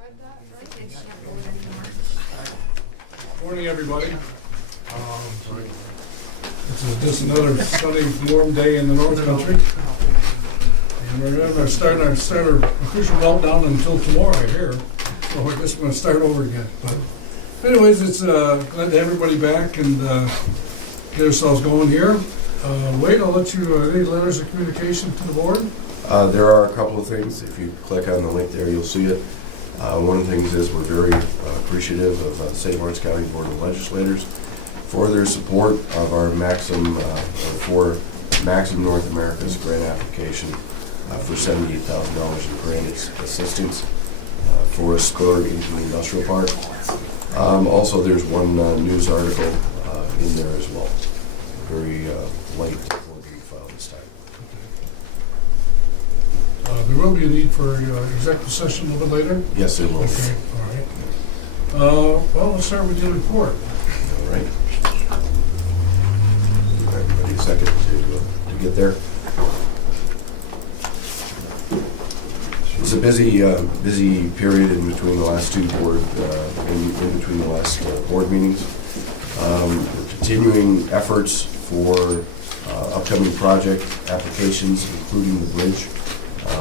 read that, right? It's not going anymore. Morning, everybody. It's just another sunny, warm day in the North Country. And we're going to start our official meltdown until tomorrow, I hear. So we're just going to start over again. But anyways, it's glad to have everybody back and get ourselves going here. Wade, I'll let you, any letters of communication to the board? There are a couple of things. If you click on the link there, you'll see it. One of the things is we're very appreciative of the St. Lawrence County Board of Legislators for their support of our Maxim North America's grant application for $78,000 in grant assistance for a spur into the industrial park. Also, there's one news article in there as well. Very light report being filed this time. There will be a need for executive session a little bit later? Yes, it will. Okay, all right. Well, let's start with your report. All right. Give everybody a second to get there. It's a busy period in between the last two board meetings. We're continuing efforts for upcoming project applications, including the bridge.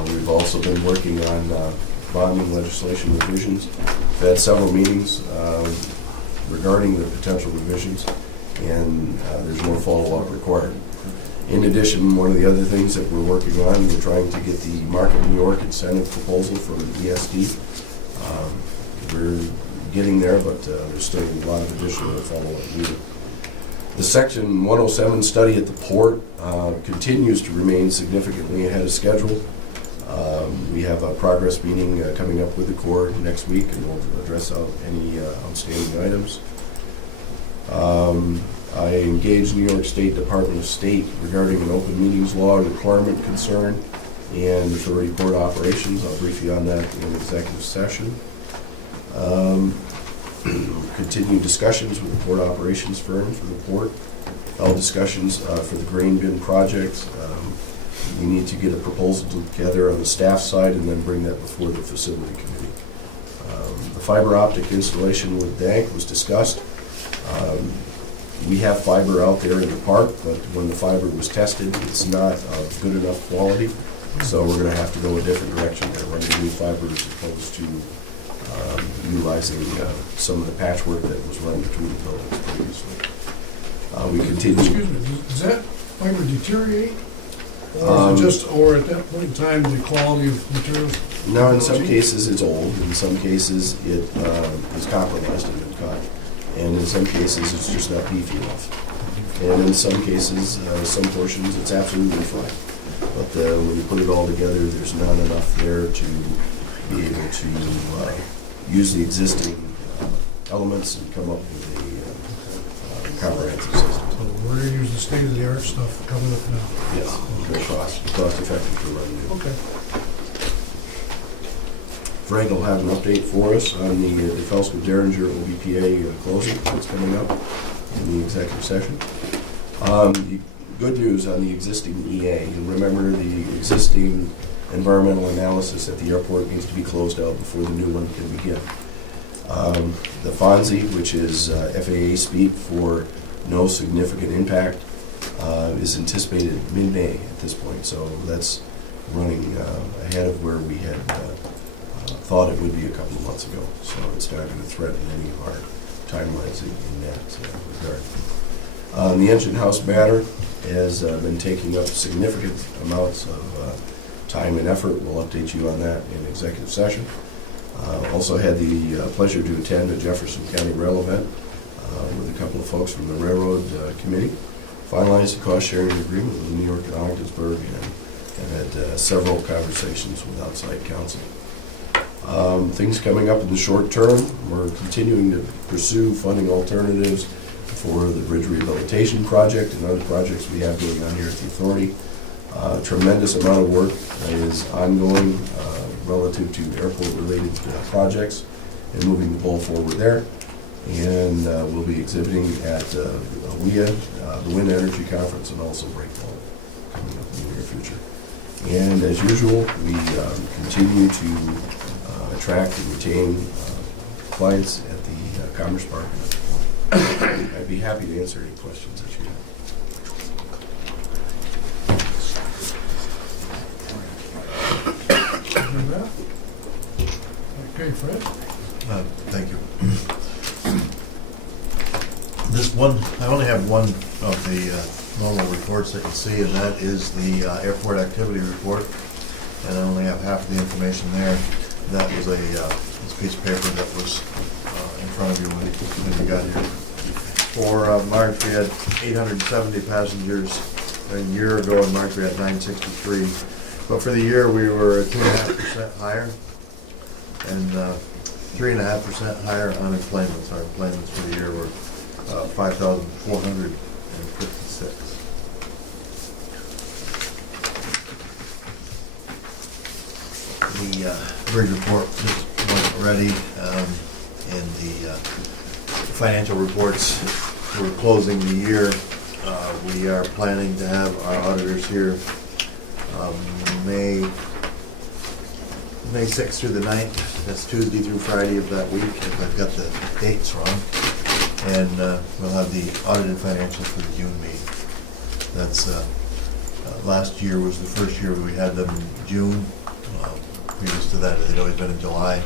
We've also been working on bonding legislation revisions. We've had several meetings regarding the potential revisions, and there's more follow-up required. In addition, one of the other things that we're working on, we're trying to get the Market New York incentive proposal from the ESD. We're getting there, but there's still a lot of additional follow-up needed. The Section 107 study at the port continues to remain significantly ahead of schedule. We have a progress meeting coming up with the Corps next week, and we'll address out any outstanding items. I engaged New York State Department of State regarding an open meetings law requirement concern and authority port operations. I'll brief you on that in executive session. Continued discussions with the port operations firm for the port. All discussions for the grain bin project. We need to get a proposal together on the staff side and then bring that before the facility committee. The fiber optic installation with DANK was discussed. We have fiber out there in the park, but when the fiber was tested, it's not of good enough quality. So we're going to have to go a different direction there, running new fiber as opposed to utilizing some of the patchwork that was run between the buildings previously. We continue. Excuse me, does that fiber deteriorate? Or is it just, or at that point in time, the quality of materials? No, in some cases it's old, in some cases it is compromised and been cut, and in some cases it's just not beefy enough. And in some cases, some portions, it's absolutely fine. But when you put it all together, there's not enough there to be able to use the existing elements and come up with a comprehensive system. So we're going to use the state-of-the-art stuff coming up now. Yes, very cost effective to run new. Okay. Frank will have an update for us on the DeFelsco-Derringer OBPA closing that's coming up in the executive session. The good news on the existing EA, and remember the existing environmental analysis at the airport needs to be closed out before the new one can begin. The FONSI, which is FAA speak for no significant impact, is anticipated mid-May at this point, so that's running ahead of where we had thought it would be a couple of months ago. So it's not going to threaten any of our timelines in that regard. The engine house matter has been taking up significant amounts of time and effort. We'll update you on that in executive session. Also had the pleasure to attend a Jefferson County Rail event with a couple of folks from the Railroad Committee. Finalized the cost-sharing agreement with New York and Ogdensburg, and had several conversations with outside counsel. Things coming up in the short term, we're continuing to pursue funding alternatives for the bridge rehabilitation project and other projects we have going on here at the authority. Tremendous amount of work is ongoing relative to airport-related projects and moving the ball forward there. And we'll be exhibiting at WIA, the Wind Energy Conference, and also Breakball coming up in the near future. And as usual, we continue to attract and retain clients at the Commerce Park. I'd be happy to answer any questions that you have. Okay, Fred? Thank you. This one, I only have one of the normal reports I can see, and that is the airport activity report. And I only have half of the information there. That was this piece of paper that was in front of you when you got here. For March, we had 870 passengers. A year ago in March, we had 963. But for the year, we were 2.5% higher and 3.5% higher unemployment. Our employments for the year were 5,456. The bridge report just wasn't ready, and the financial reports for closing the year. We are planning to have our auditors here May 6th through the 9th. That's Tuesday through Friday of that week, if I've got the dates wrong. And we'll have the audited financials for the June meeting. That's last year was the first year we had them in June. Previous to that, they'd always been in July.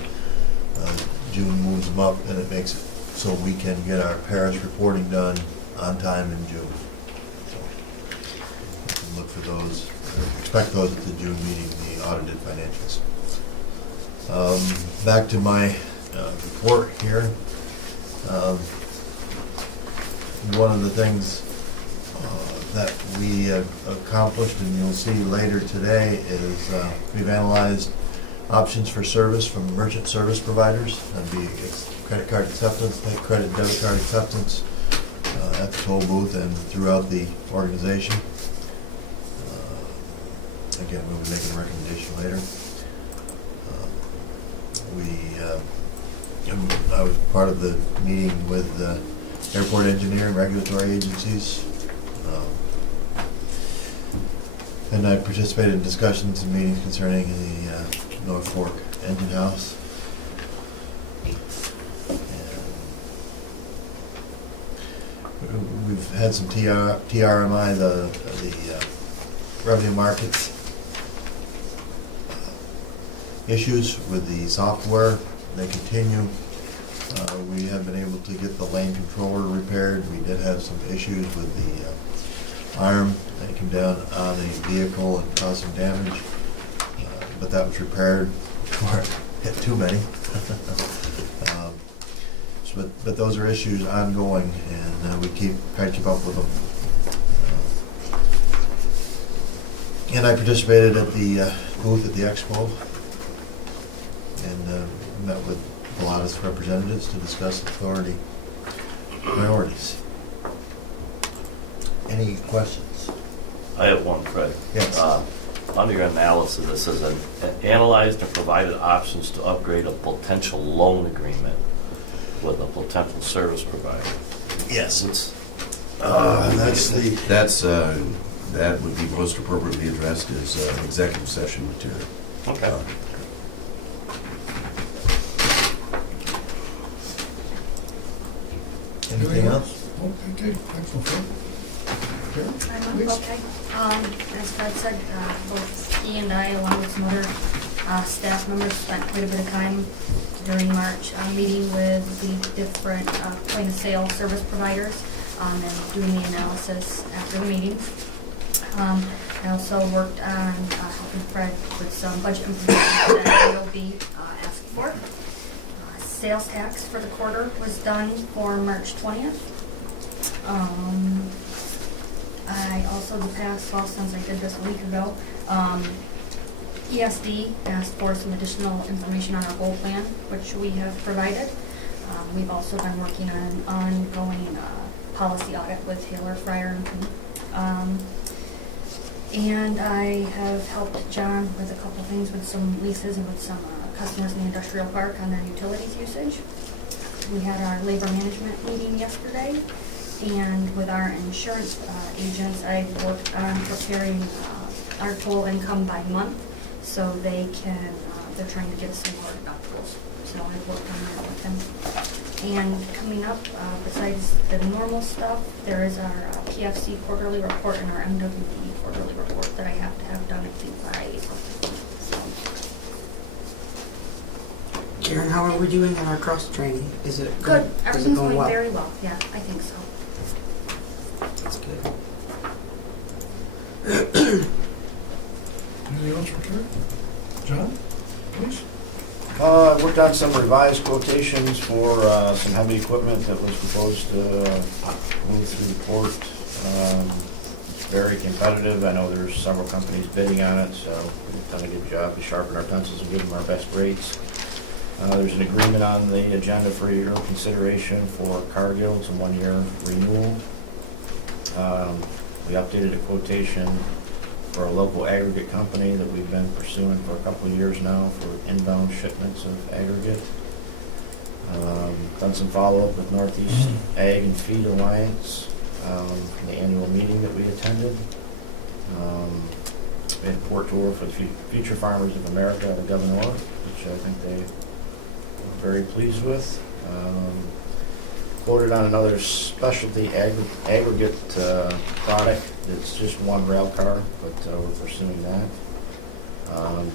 June moves them up, and it makes it so we can get our parish reporting done on time in June. So you can look for those, expect those at the June meeting, the audited financials. Back to my report here. One of the things that we accomplished, and you'll see later today, is we've analyzed options for service from merchant service providers. That'd be credit card acceptance, credit and debit card acceptance at the toll booth and throughout the organization. Again, we'll be making a recommendation later. I was part of the meeting with the airport engineer and regulatory agencies. And I participated in discussions and meetings concerning the North Fork engine house. And we've had some TRMI, the revenue markets issues with the software. They continue. We have been able to get the lane controller repaired. We did have some issues with the arm that came down on a vehicle and caused some damage, but that was repaired before it hit too many. But those are issues ongoing, and we try to keep up with them. And I participated at the booth at the expo, and met with a lot of representatives to discuss authority priorities. Any questions? I have one, Fred. Yes. Under your analysis, it says analyzed and provided options to upgrade a potential loan agreement with a potential service provider. Yes. That would be most appropriately addressed as executive session material. Okay. Anything else? Okay, excellent. Okay. As Fred said, both he and I, along with some other staff members, spent quite a bit of time during March meeting with the different point of sale service providers and doing the analysis after the meeting. I also worked on helping Fred with some budget information that he'll be asking for. Sales tax for the quarter was done for March 20th. I also, since I did this a week ago, ESD asked for some additional information on our goal plan, which we have provided. We've also been working on an ongoing policy audit with Taylor, Fryer, and and I have helped John with a couple things with some leases and with some customers in the industrial park on their utilities usage. We had our labor management meeting yesterday, and with our insurance agents, I worked on preparing our total income by month, so they can, they're trying to get us some more deductibles so I've worked on that with him. And coming up, besides the normal stuff, there is our PFC quarterly report and our MWD quarterly report that I have to have done, I think, by April 15th. So, Karen, how are we doing in our cross training? Is it good. Is it Everything's going going well? very well. Yeah, I think so. That's good. Anything else for Karen? John, please? Worked on some revised quotations for some heavy equipment that was proposed to move through the port. It's very competitive. I know there's several companies bidding on it, so we've done a good job to sharpen our pencils and give them our best rates. There's an agreement on the agenda for your consideration for Cargill. It's a 1-year renewal. We updated a quotation for a local aggregate company that we've been pursuing for a couple of years now for inbound shipments of aggregate. Done some follow-up with Northeast Ag and Feed Alliance, the annual meeting that we attended. We had a port tour for the Future Farmers of America out of Governor, which I think they were very pleased with. Quoted on another specialty aggregate product. It's just one rail car, but we're pursuing that.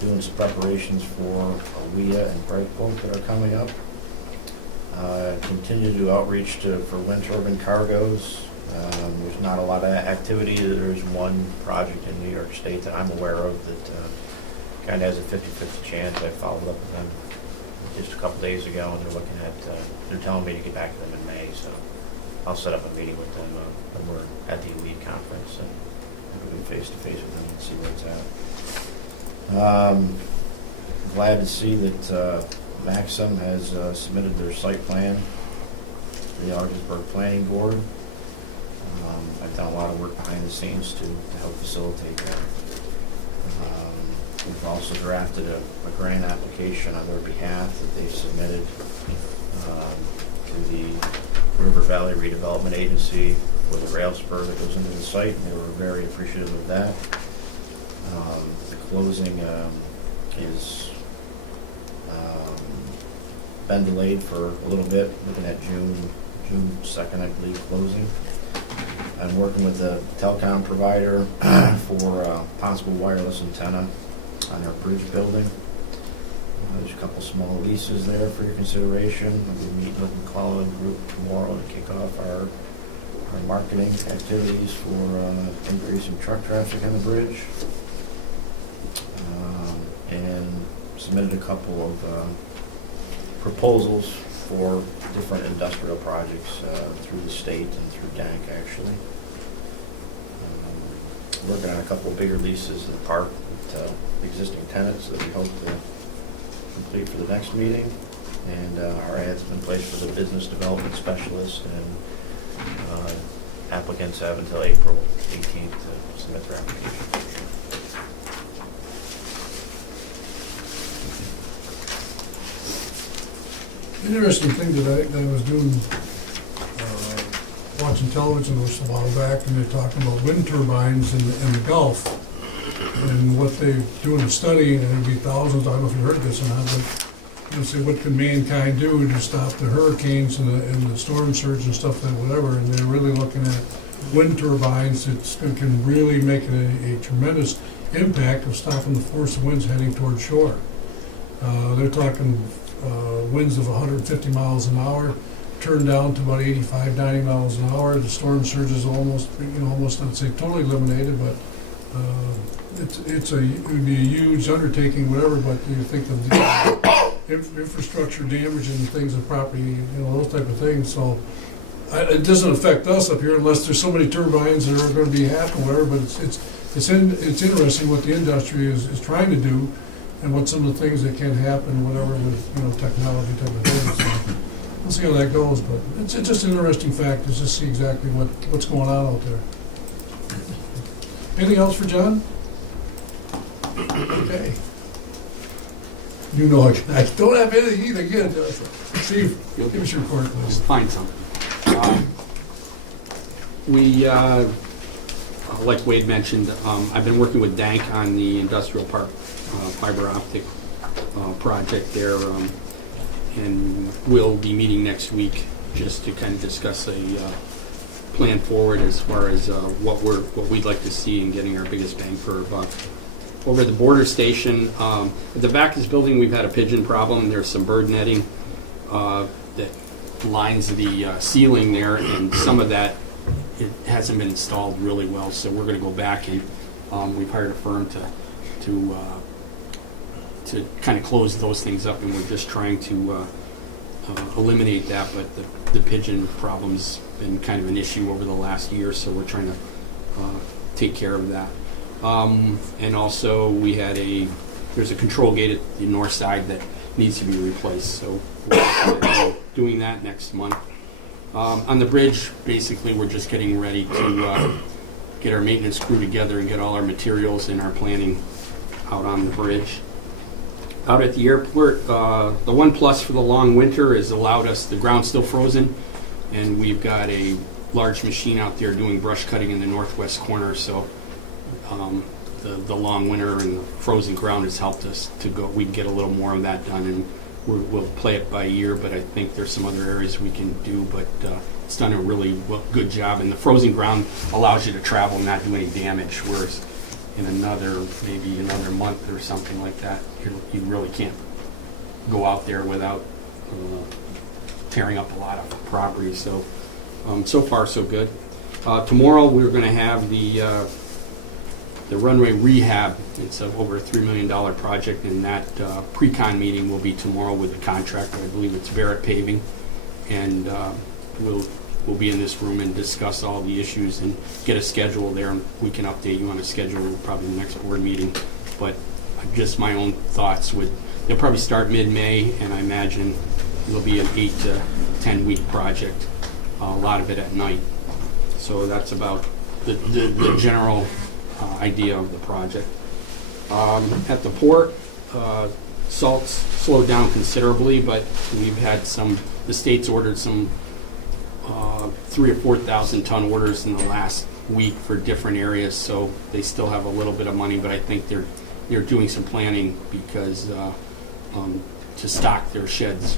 Doing some preparations for a WIA and Breakboat that are coming up. Continue to do outreach for wind turbine cargoes. There's not a lot of activity. There's one project in New York State that I'm aware of that kind of has a 50-50 chance. I followed up with them just a couple days ago, and they're looking at, they're telling me to get back to them in May, so I'll set up a meeting with them when we're at the Elite Conference, and we'll be face-to-face with them and see where it's at. Glad to see that Maxim has submitted their site plan to the Ogdensburg Planning Board. I've done a lot of work behind the scenes to help facilitate that. We've also drafted a grant application on their behalf that they've submitted to the River Valley Redevelopment Agency for the rail spur that goes into the site, and they were very appreciative of that. The closing is been delayed for a little bit, looking at June 2nd, I believe, closing. I'm working with a telecom provider for possible wireless antenna on our bridge building. There's a couple small leases there for your consideration. We'll be meeting with the McClellan Group tomorrow to kick off our marketing activities for increasing truck traffic on the bridge. And submitted a couple of proposals for different industrial projects through the state and through DANC, actually. Working on a couple of bigger leases in the park with existing tenants that we hope to complete for the next meeting. And our ad's been placed for the business development specialist, and applicants have until April 18th to submit their application. Interesting thing that I was doing, watching television a while back, and they're talking about wind turbines in the Gulf, and what they're doing a study, and it'd be thousands, I don't know if you heard this or not, but you know, say what can mankind do to stop the hurricanes and the storm surge and stuff, that whatever, and they're really looking at wind turbines. Can really make a tremendous impact of stopping the force of winds heading toward shore. They're talking winds of 150 miles an hour, turned down to about 85, 90 miles an hour. The storm surge is almost, I'd say totally eliminated, but it would be a huge undertaking, whatever, but you think of the infrastructure damage and things of property, those type of things. So it doesn't affect us up here unless there's so many turbines that are going to be happening, whatever, but it's interesting what the industry is trying to do, and what some of the things that can happen, whatever, with technology type of things. So we'll see how that goes, but it's just an interesting fact to just see exactly what's going on out there. Anything else for John? Okay. I don't have anything either. Again, Steve, give us your report, please. Find something. Like Wade mentioned, I've been working with DANC on the industrial park fiber optic project there, and we'll be meeting next week just to kind of discuss a plan forward as far as what we'd like to see in getting our biggest bang for our buck. Over at the border station, at the back of this building, we've had a pigeon problem. There's some bird netting that lines the ceiling there, and some of that, it hasn't been installed really well, so we're going to go back and we've hired a firm to kind of close those things up, and we're just trying to eliminate that, but the pigeon problem's been kind of an issue over the last year, so we're trying to take care of that. And also there's a control gate at the north side that needs to be replaced, so we're doing that next month. On the bridge, basically, we're just getting ready to get our maintenance crew together and get all our materials and our planning out on the bridge. Out at the airport, the one plus for the long winter has allowed us, the ground's still frozen, and we've got a large machine out there doing brush cutting in the northwest corner, so the long winter and the frozen ground has helped us to go. We can get a little more of that done, and we'll play it by ear, but I think there's some other areas we can do, but it's done a really good job, and the frozen ground allows you to travel and not do any damage, whereas in maybe another month or something like that, you really can't go out there without tearing up a lot of property. So, so far so good. Tomorrow we're going to have the runway rehab. It's over a $3 million project, and that pre-con meeting will be tomorrow with the contractor. I believe it's Barrett Paving, and we'll be in this room and discuss all the issues and get a schedule there, and we can update you on a schedule probably the next board meeting. But just my own thoughts they'll probably start mid-May, and I imagine it'll be an 8 to 10 week project, a lot of it at night. So that's about the general idea of the project. At the port, salt's slowed down considerably, but we've had the state's ordered some 3,000 or 4,000 ton orders in the last week for different areas, so they still have a little bit of money, but I think they're doing some planning because to stock their sheds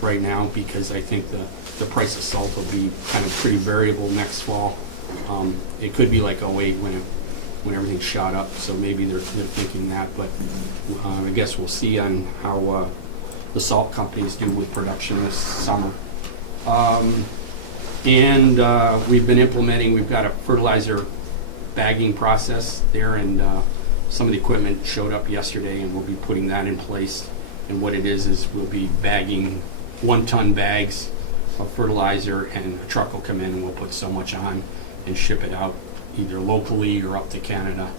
right now, because I think the price of salt will be kind of pretty variable next fall. It could be like 2008 when everything shot up, so maybe they're thinking that, but I guess we'll see on how the salt companies do with production this summer. And we've got a fertilizer bagging process there, and some of the equipment showed up yesterday, and we'll be putting that in place. And what it is we'll be bagging 1-ton bags of fertilizer, and a truck will come in and we'll put so much on and ship it out either locally or up to Canada.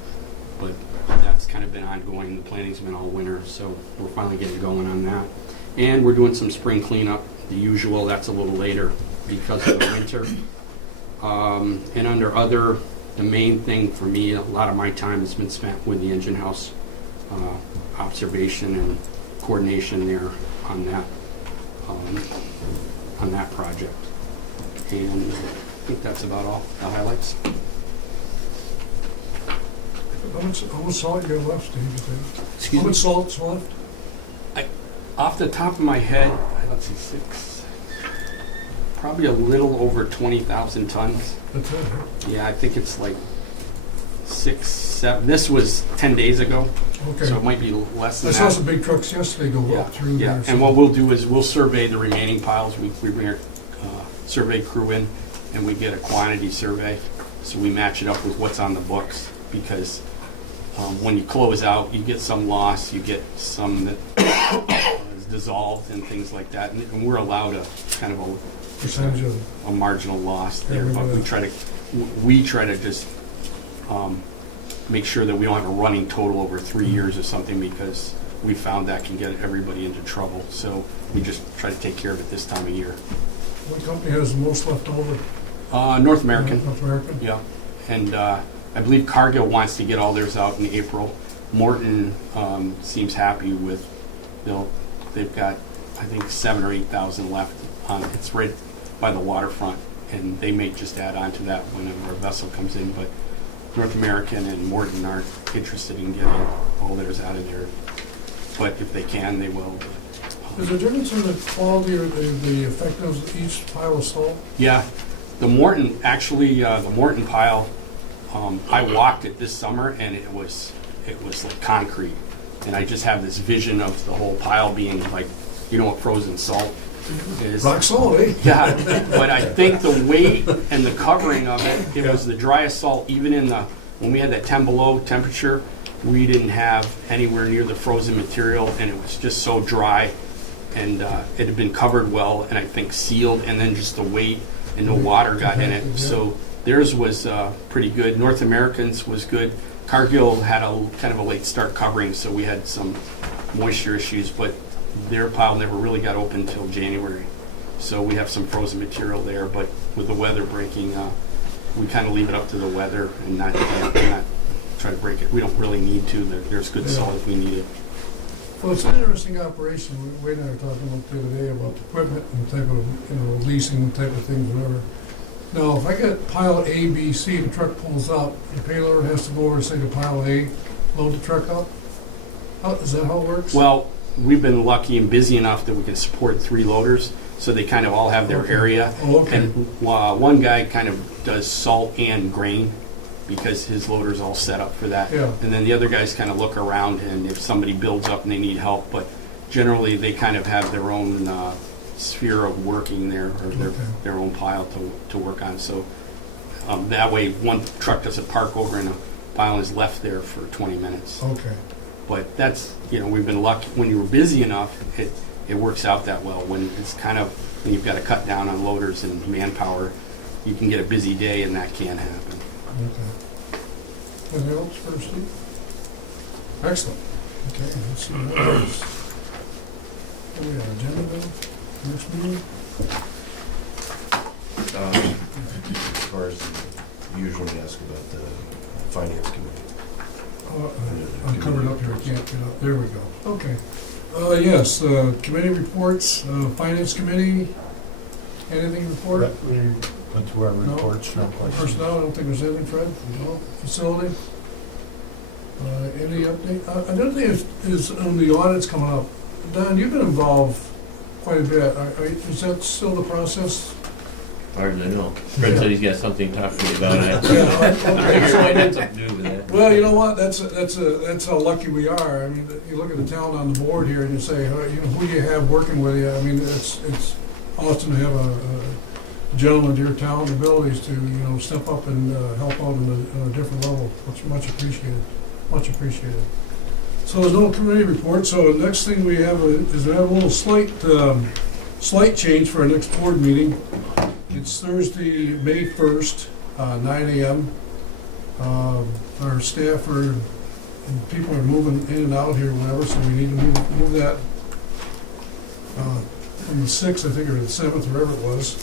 But that's kind of been ongoing. The planning's been all winter, so we're finally getting going on that. And we're doing some spring cleanup. The usual, that's a little later because of the winter. And under other, the main thing for me, a lot of my time has been spent with the engine house observation and coordination there on that project. And I think that's about all the highlights. How much salt you got left, Steve? Excuse How me? much salt's left? Off the top of my head, let's see, probably a little over 20,000 tons. That's it, huh? Yeah, I think it's like 6, 7. This was 10 days ago, Okay. so it might be less I than saw that. some big trucks yesterday go Yeah, up through yeah. there. And what we'll do is we'll survey the remaining piles. We bring our survey crew in, and we get a quantity survey. So we match it up with what's on the books, because when you close out, you get some loss, you get some that is dissolved and things like that. And we're allowed a kind of Percentage of a marginal loss there, Yeah, but we try to just make sure that we don't have a running total over 3 years or something, because we found that can get everybody into trouble. So we just try to take care of it this time of year. what company has the most left over? North American, North American? yeah, and I believe Cargill wants to get all theirs out in April. Morton seems happy with they've got, I think, 7,000 or 8,000 left. It's right by the waterfront, and they may just add on to that whenever a vessel comes in. But North American and Morton aren't interested in getting all theirs out of there. But if they can, they will. Is there a difference in the quality or the effectiveness of each pile of salt? Yeah, the Morton, actually, the Morton pile, I walked it this summer and it was like concrete. And I just have this vision of the whole pile being like, you know what frozen salt is? Rock salt, eh? Yeah, but I think the weight and the covering of it, it was the driest salt, even in the, when we had that 10 below temperature, we didn't have anywhere near the frozen material, and it was just so dry, and it had been covered well, and I think sealed, and then just the weight and no water got in it. So theirs was pretty good. North Americans was good. Cargill had a kind of a late start covering, so we had some moisture issues, but their pile never really got open until January. So we have some frozen material there, but with the weather breaking, we kind of leave it up to the weather and not try to break it. We don't really need to. There's good salt if we need it. Well, it's an interesting operation. Wade and I were talking about the other day about equipment and type of, leasing type of things, whatever. Now, if I get pile A, B, C, the truck pulls up, the payloader has to go over and say to pile A, load the truck up? Is that how it works? Well, we've been lucky and busy enough that we can support 3 loaders, so they kind of all have their area. Oh, okay. And one guy kind of does salt and grain because his loader's all set up for that. Yeah. And then the other guys kind of look around, and if somebody builds up and they need help, but generally they kind of have their own sphere of working there, or their own pile to work on. So that way one truck doesn't park over and a pile is left there for 20 minutes. Okay. But that's, we've been lucky. When you're busy enough, it works out that well. When it's kind of, when you've got to cut down on loaders and manpower, you can get a busy day and that can happen. Okay. Anything else for Steve? Excellent. Okay, let's see what else. What we have, agenda bill, next meeting? As far as you usually ask about the finance committee. I'm covered up here, I can't get up, there we go, okay. Yes, committee reports, finance committee, anything report? We went through our No. reports. No questions. Personnel, I don't think there's anything, Fred, no, facility? Any update? Another thing is on the audits coming up. Don, you've been involved quite a bit, is that still the process? Hardly know. Fred said he's got something to talk to me about. I Yeah, figured okay, it so might have something to do with that. well, you know what, that's how lucky we are. I mean, you look at the talent on the board here and you say, who do you have working with you? I mean, it's awesome to have a gentleman of your talent and abilities to, step up and help out on a different level. Much appreciated, much appreciated. So there's no committee report, so the next thing we have is we have a little slight change for our next board meeting. It's Thursday, May 1st, 9 a.m. Our staff people are moving in and out here, whatever, so we need to move that from the 6th, I think, or the 7th, wherever it was,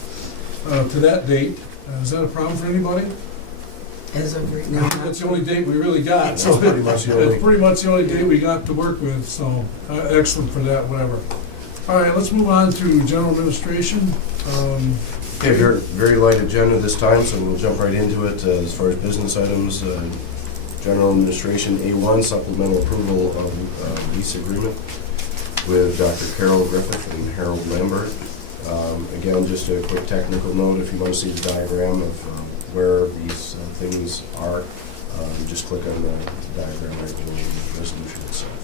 to that date. Is that a problem for anybody? As of right now. That's the only date we really got, so That's pretty much the only- it's pretty much the only date we got to work with, so excellent for that, whatever. All right, let's move on to general administration. Okay, very light agenda this time, so we'll jump right into it. As far as business items, general administration, A1, supplemental approval of lease agreement with Dr. Carol Griffith and Harold Lambert. Again, just a quick technical note, if you want to see the diagram of where these things are, just click on the diagram right below the resolution itself.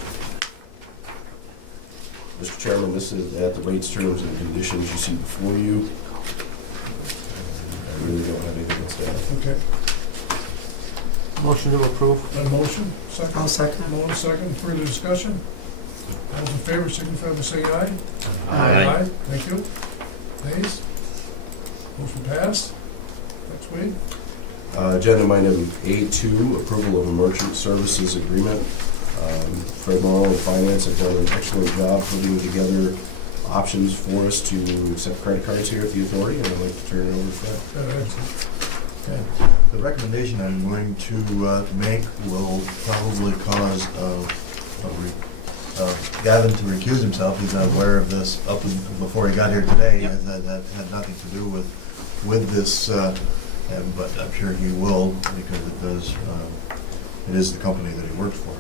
Mr. Chairman, this is at the rates, terms, and conditions you see before you. I really don't have anything else to add. Okay, Motion to approve. a motion, second? I'll second. Motion, second, further discussion? All those in favor, signify by saying aye. Aye. Thank you. Nays? Motion passed. Next week. Agenda item A2, approval of a merchant services agreement. Fred Morrow and Finance have done an excellent job putting together options for us to accept credit cards here at the authority, and I'd like to turn it over to Fred. Excellent. Okay. The recommendation I'm going to make will probably cause Gavin to recuse himself. He's not aware of this before he got here today. Yep. That had nothing to do with this, but I'm sure he will, because it is the company that he works for.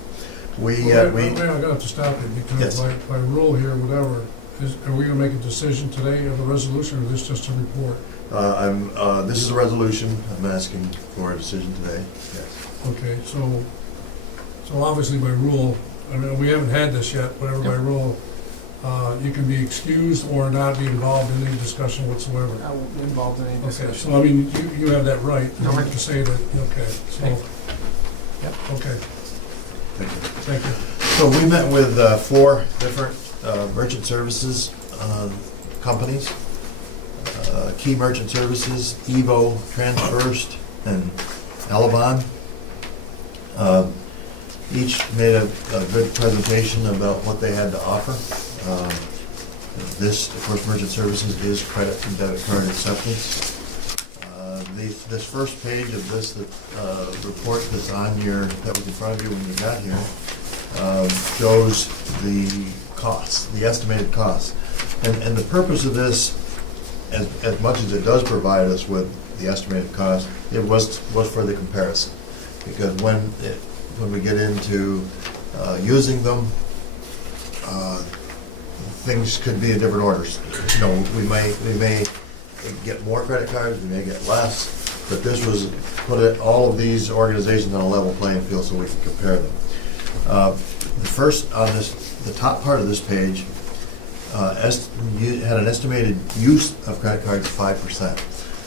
Wait, I'm gonna have to stop you because Yes. by rule here, whatever, Are we gonna make a decision today of the resolution, or is this just a report? This is a resolution, I'm asking for a decision today, yes. Okay, so obviously by rule, I mean, we haven't had this yet, whatever by rule, you can be excused or not be involved in any discussion whatsoever. I won't be involved in any Okay, discussion. so I mean, you have that right, you No. have to say that, okay, so, Yep. okay, Thank you. thank you. So we met with 4 different merchant services companies. Key Merchant Services, Evo, Transfirst, and Elevon. Each made a good presentation about what they had to offer. This, of course, Merchant Services is credit and debit card acceptance. This first page of this report that's that was in front of you when you got here, shows the costs, the estimated costs. And the purpose of this, as much as it does provide us with the estimated cost, it was for the comparison. Because when we get into using them, things could be in different orders. You know, we may get more credit cards, we may get less, but this was all of these organizations on a level playing field so we can compare them. The first on the top part of this page, you had an estimated use of credit cards of 5%.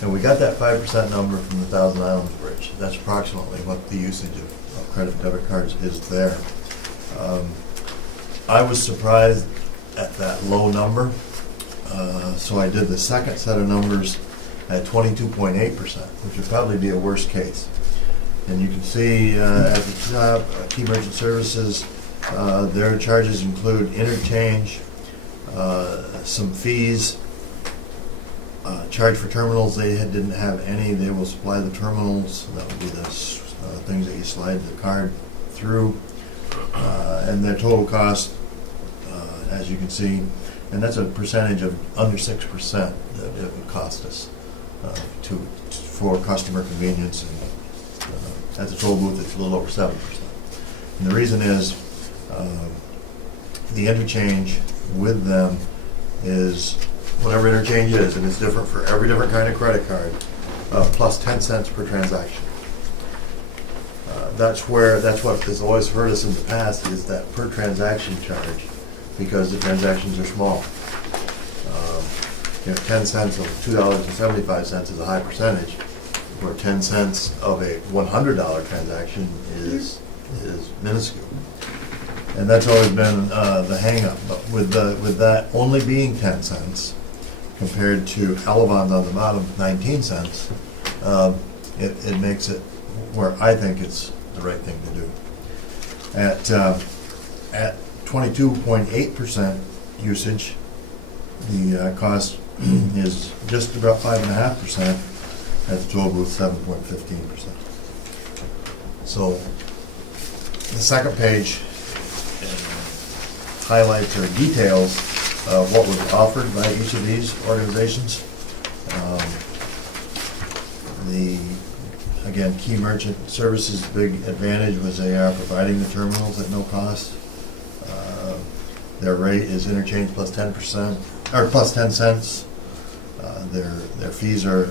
And we got that 5% number from the Thousand Islands Bridge. That's approximately what the usage of credit and debit cards is there. I was surprised at that low number, so I did the second set of numbers at 22.8%, which would probably be a worst case. And you can see at the top, Key Merchant Services, their charges include interchange, some fees, charge for terminals. They didn't have any. They will supply the terminals. That would be the things that you slide the card through. And their total cost, as you can see, and that's a percentage of under 6% that it would cost us for customer convenience. And at the toll booth, it's a little over 7%. And the reason is the interchange with them is whatever interchange is, and it's different for every different kind of credit card, plus 10 cents per transaction. That's what has always hurt us in the past, is that per transaction charge, because the transactions are small. 10 cents of $2.75 is a high percentage, where 10 cents of a $100 transaction is minuscule. And that's always been the hang-up. But with that only being 10 cents, compared to Elevon on the bottom, 19 cents, it makes it where I think it's the right thing to do. At 22.8% usage, the cost is just about 5.5%. At the toll booth, 7.15%. So the second page highlights or details of what was offered by each of these organizations. Again, Key Merchant Services' big advantage was they are providing the terminals at no cost. Their rate is interchange plus 10%, or plus 10 cents. Their fees are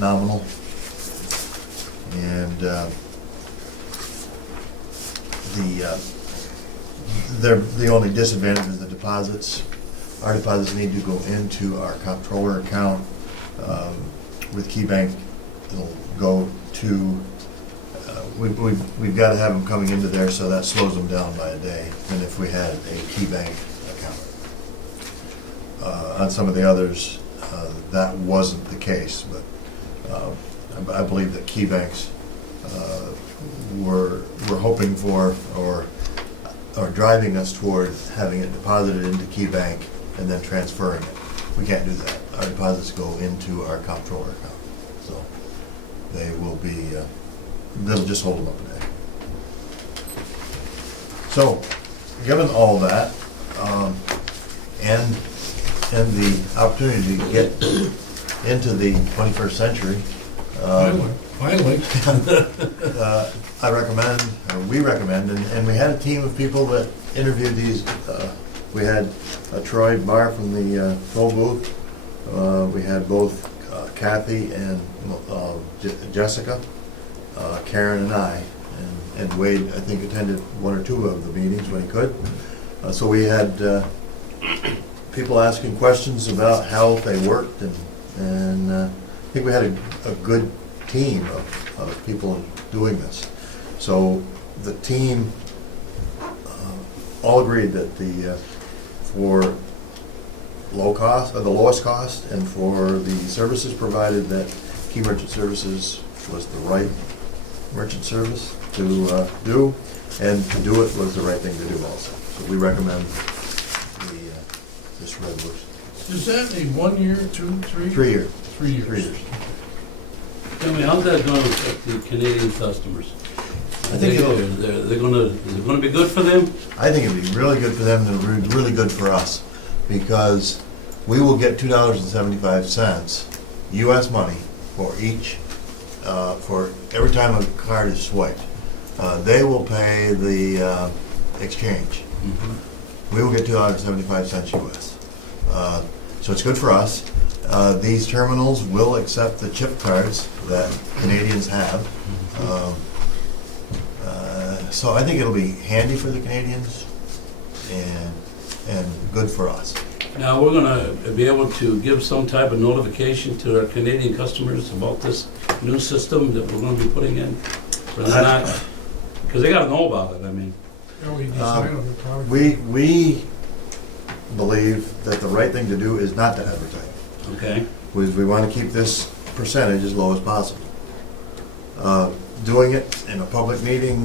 nominal. And the only disadvantage is the deposits. Our deposits need to go into our comptroller account. With KeyBank, it'll go to, we've got to have them coming into there, so that slows them down by a day than if we had a KeyBank account. On some of the others, that wasn't the case, but I believe that KeyBanks were hoping for or driving us toward having it deposited into KeyBank and then transferring it. We can't do that. Our deposits go into our comptroller account, so they will be. They'll just hold them up a day. So, given all that, and the opportunity to get into the 21st century. Finally. I recommend, or we recommend, and we had a team of people that interviewed these We had Troy Barr from the phone booth. We had both Kathy and Jessica, Karen and I, and Wade, I think, attended one or two of the meetings when he could. So we had people asking questions about how they worked, and I think we had a good team of people doing this. So the team all agreed that for low cost, or the lowest cost, and for the services provided, that Key Merchant Services was the right merchant service to do, and to do it was the right thing to do also. So we recommend this resolution. Is that a 1 year, 2, 3? 3 year. 3 years. 3 years. Tell me, how's that going to affect the Canadian customers? I think it'll, Is it gonna be good for them? I think it'd be really good for them and really good for us, because we will get $2.75 US money for each, for every time a card is swiped. They will pay the exchange. We will get $2.75 US. So it's good for us. These terminals will accept the chip cards that Canadians have. So I think it'll be handy for the Canadians and good for us. Now, we're gonna be able to give some type of notification to our Canadian customers about this new system that we're gonna be putting in? Or not? Because they gotta know about it, I mean. LED sign on the product. We believe that the right thing to do is not to advertise. Okay, We want to keep this percentage as low as possible. Doing it in a public meeting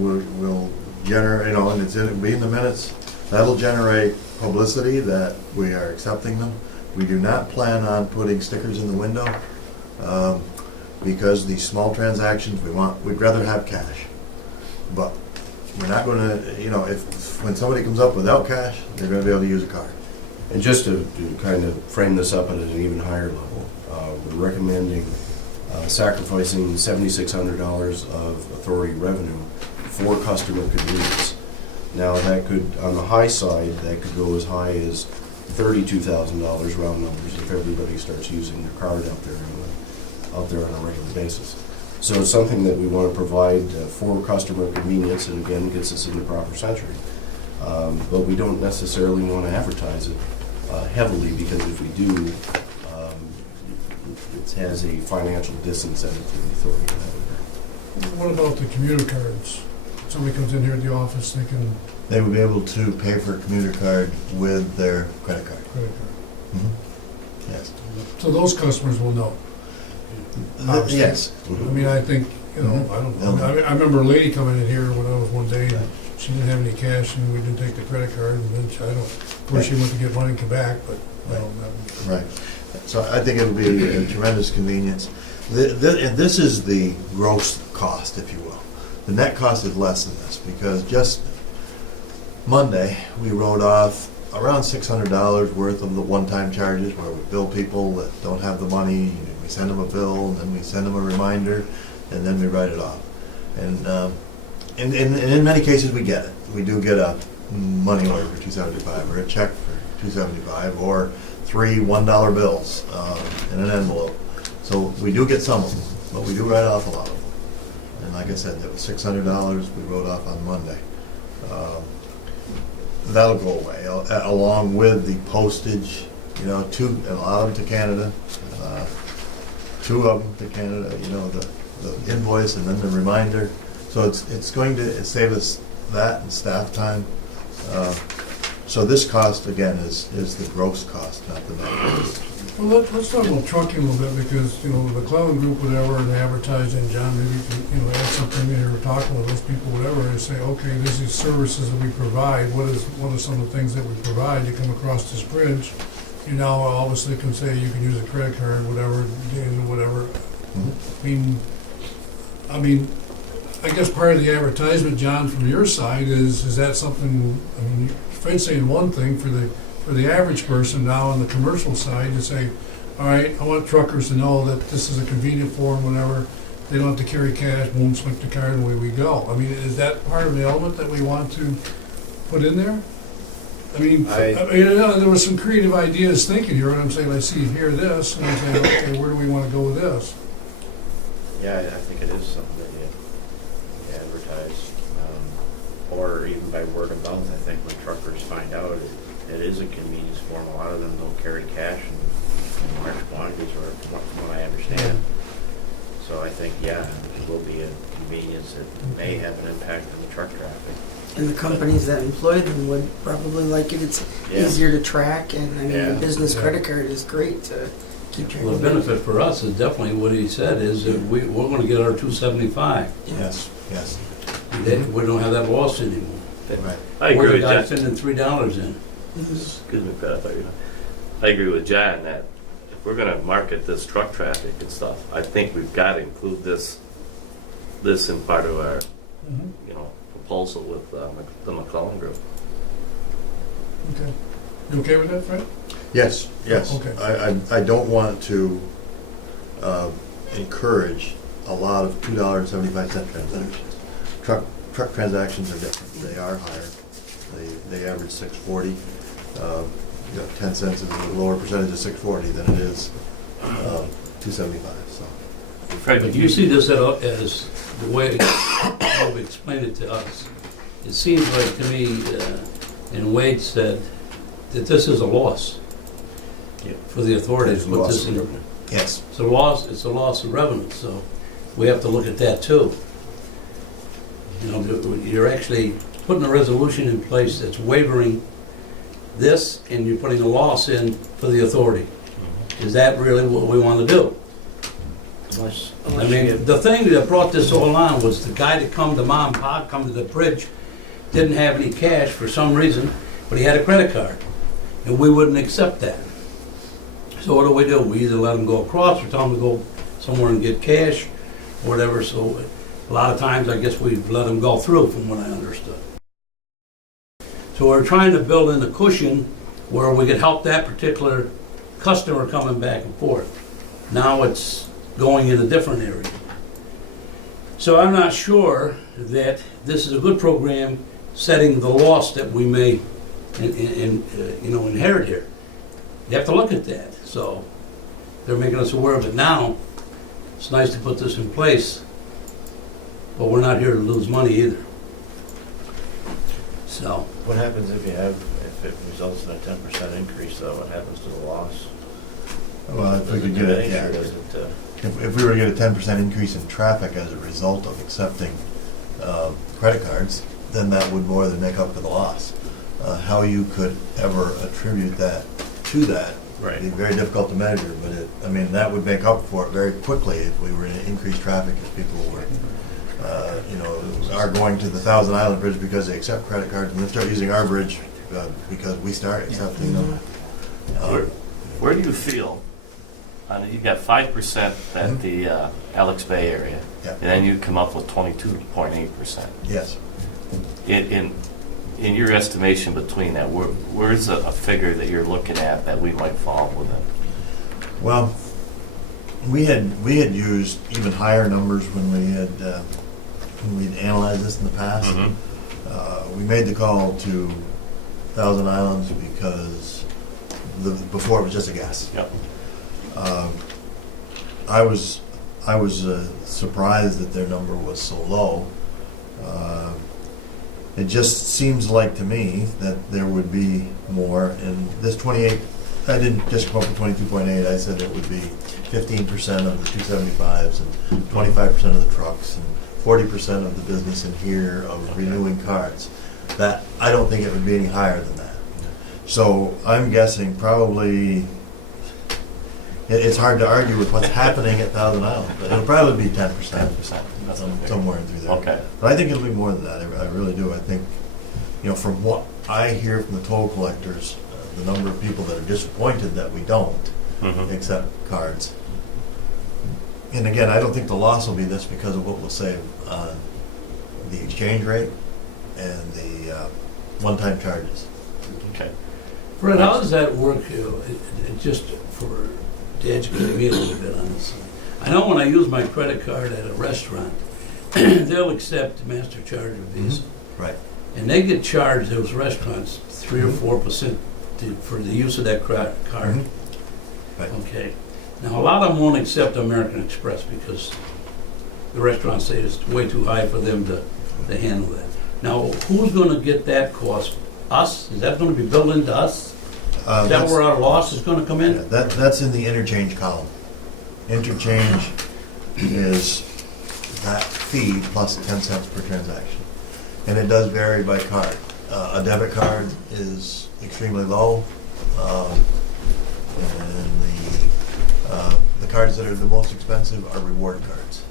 will generate, and it'll be in the minutes, that'll generate publicity that we are accepting them. We do not plan on putting stickers in the window, because these small transactions, we'd rather have cash. But we're not gonna, when somebody comes up without cash, they're gonna be able to use a card. And just to kind of frame this up at an even higher level, we're recommending sacrificing $7,600 of authority revenue for customer convenience. Now, that could, on the high side, that could go as high as $32,000 round numbers if everybody starts using their card out there on a regular basis. So it's something that we want to provide for customer convenience, and again, gets us in the proper century. But we don't necessarily want to advertise it heavily, because if we do, it has a financial disincentive to the authority. What about the commuter cards? Somebody comes in here at the office, they can They would be able to pay for a commuter card with their credit card. credit card. Mhm. Yes. So those customers will know. Obviously. Yes. I mean, I think, I don't know. I remember a lady coming in here when I was one day, and she didn't have any cash, and we didn't take the credit card, and then of course, she went to get money and come back, but, Right. So I think it'll be a tremendous convenience. And this is the gross cost, if you will. The net cost is less than this, because just Monday, we wrote off around $600 worth of the one-time charges, where we bill people that don't have the money. We send them a bill, and then we send them a reminder, and then we write it off. And in many cases, we get it. We do get a money order for $275, or a check for $275, or 3 $1 bills in an envelope. So we do get some of them, but we do write off a lot of them. And like I said, that was $600 we wrote off on Monday. That'll go away, along with the postage, a lot of them to Canada, 2 of them to Canada, the invoice and then the reminder. So it's going to save us that and staff time. So this cost, again, is the gross cost, not the net cost. Well, let's talk about trucking a little bit, because, the Cleveland Group, whatever, and advertising, John, maybe you can, add something in here, we're talking with those people, whatever, and say, okay, this is services that we provide, what are some of the things that we provide? You come across this bridge, you now obviously can say you can use a credit card, whatever, whatever. I mean, I guess part of the advertisement, John, from your side, is that something, Fred's saying one thing for the average person now on the commercial side to say, all right, I want truckers to know that this is a convenient form, whenever they don't have to carry cash, boom, swipe the card, and away we go. Is that part of the element that we want to put in there? I mean, there was some creative ideas thinking here, and I'm saying, I see here this, and I'm saying, okay, where do we wanna go with this? Yeah, I think it is something that you advertise, or even by word of mouth. I think when truckers find out, it is a convenience for them. A lot of them don't carry cash in large quantities, or from what I understand. So I think, yeah, it will be a convenience that may have an impact on the truck traffic. And the companies that employ them would probably like it. It's easier to track, and I mean, the business credit card is great to keep track Well, the of. benefit for us is definitely what he said, is that we're gonna get our $275. Yes, yes, Then we don't have that loss anymore. right. I agree Or the with guy John. sending $3 in. Excuse me, Pat, I thought you were. I agree with John that if we're gonna market this truck traffic and stuff, I think we've gotta include this in part of our, you know, proposal with the McClellan Group. Okay. You okay with that, Fred? Yes, yes. Okay. I don't want to encourage a lot of $2.75 transactions. Truck transactions are different. They are higher. They average 640. 10 cents is a lower percentage of 640 than it is 275. So But you see this as the way you explained it to us. It seems like to me, and Wade said, that this is a loss for the authorities. It's a loss of revenue. yes, It's a loss of revenue, so we have to look at that too. You know, you're actually putting a resolution in place that's waivering this, and you're putting a loss in for the authority. Is that really what we want to do? I mean, the thing that brought this all on was the guy that come to Mom and Pop, come to the bridge, didn't have any cash for some reason, but he had a credit card, and we wouldn't accept that. So what do? We either let him go across or tell him to go somewhere and get cash, or whatever. So a lot of times, I guess we've let him go through, from what I understood. So we're trying to build in a cushion where we could help that particular customer coming back and forth. Now it's going in a different area. So I'm not sure that this is a good program, setting the loss that we may inherit here. You have to look at that. So they're making us aware of it now. It's nice to put this in place, but we're not here to lose money either. So What happens if it results in a 10% increase, though? What happens to the loss? well, if we Does could it get it, diminish, yeah. or does it, If we were to get a 10% increase in traffic as a result of accepting credit cards, then that would more than make up for the loss. How you could ever attribute that to that would be very difficult to measure, but that would make up for it very quickly if we were to increase traffic, if people were, are going to the Thousand Island Bridge because they accept credit cards, and then start using our bridge because we start accepting them. Where do you feel, you got 5% at the Alex Bay area, Yeah. and then you come up with 22.8%. Yes. In your estimation between that, where's a figure that you're looking at that we might fall within? Well, we had used even higher numbers when we'd analyzed this in the past. We made the call to Thousand Islands because before it was just a guess. Yep. I was surprised that their number was so low. It just seems like to me that there would be more, and this 28, I didn't just come up with 22.8, I said it would be 15% of the 275s and 25% of the trucks and 40% of the business in here of renewing cards. That, I don't think it would be any higher than that. So I'm guessing probably, it's hard to argue with what's happening at Thousand Island, but it'll probably be 10%. 10%. That's Somewhere in through there. Okay. But I think it'll be more than that. I really do. I think, from what I hear from the toll collectors, the number of people that are disappointed that we don't accept cards. And again, I don't think the loss will be this because of what we'll save on the exchange rate and the one-time charges. Okay. Fred, how does that work, just to educate me a little bit on this? I know when I use my credit card at a restaurant, they'll accept MasterCard or Visa. Right. and they get charged, those restaurants, 3 or 4% for the use of that card. Mhm. Right. Okay. Now, a lot of them won't accept American Express because the restaurants say it's way too high for them to handle that. Now, who's gonna get that cost? Us? Is that gonna be billed into us? Is that That's- where our loss is gonna come yeah, in? that's in the interchange column. Interchange is that fee plus 10 cents per transaction. And it does vary by card. A debit card is extremely low. And the cards that are the most expensive are reward cards.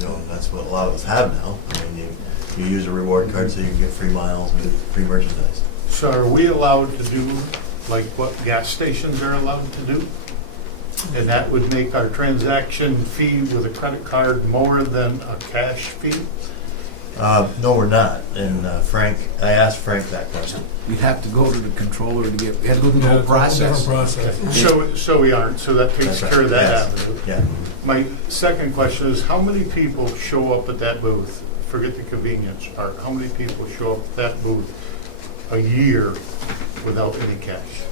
You know, and that's what a lot of us have now. I mean, you use a reward card so you can get free miles and free merchandise. So are we allowed to do like what gas stations are allowed to do? And that would make our transaction fee with a credit card more than a cash fee? No, we're not. And Frank, I asked Frank that question. You'd have to go to the controller to get, we had to go through the Yeah, whole it's a different process. process. So we aren't, so that takes That's right. care of that Yes. avenue. Yeah. My second question is, how many people show up at that booth? Forget the convenience part. How many people show up at that booth a year without any cash?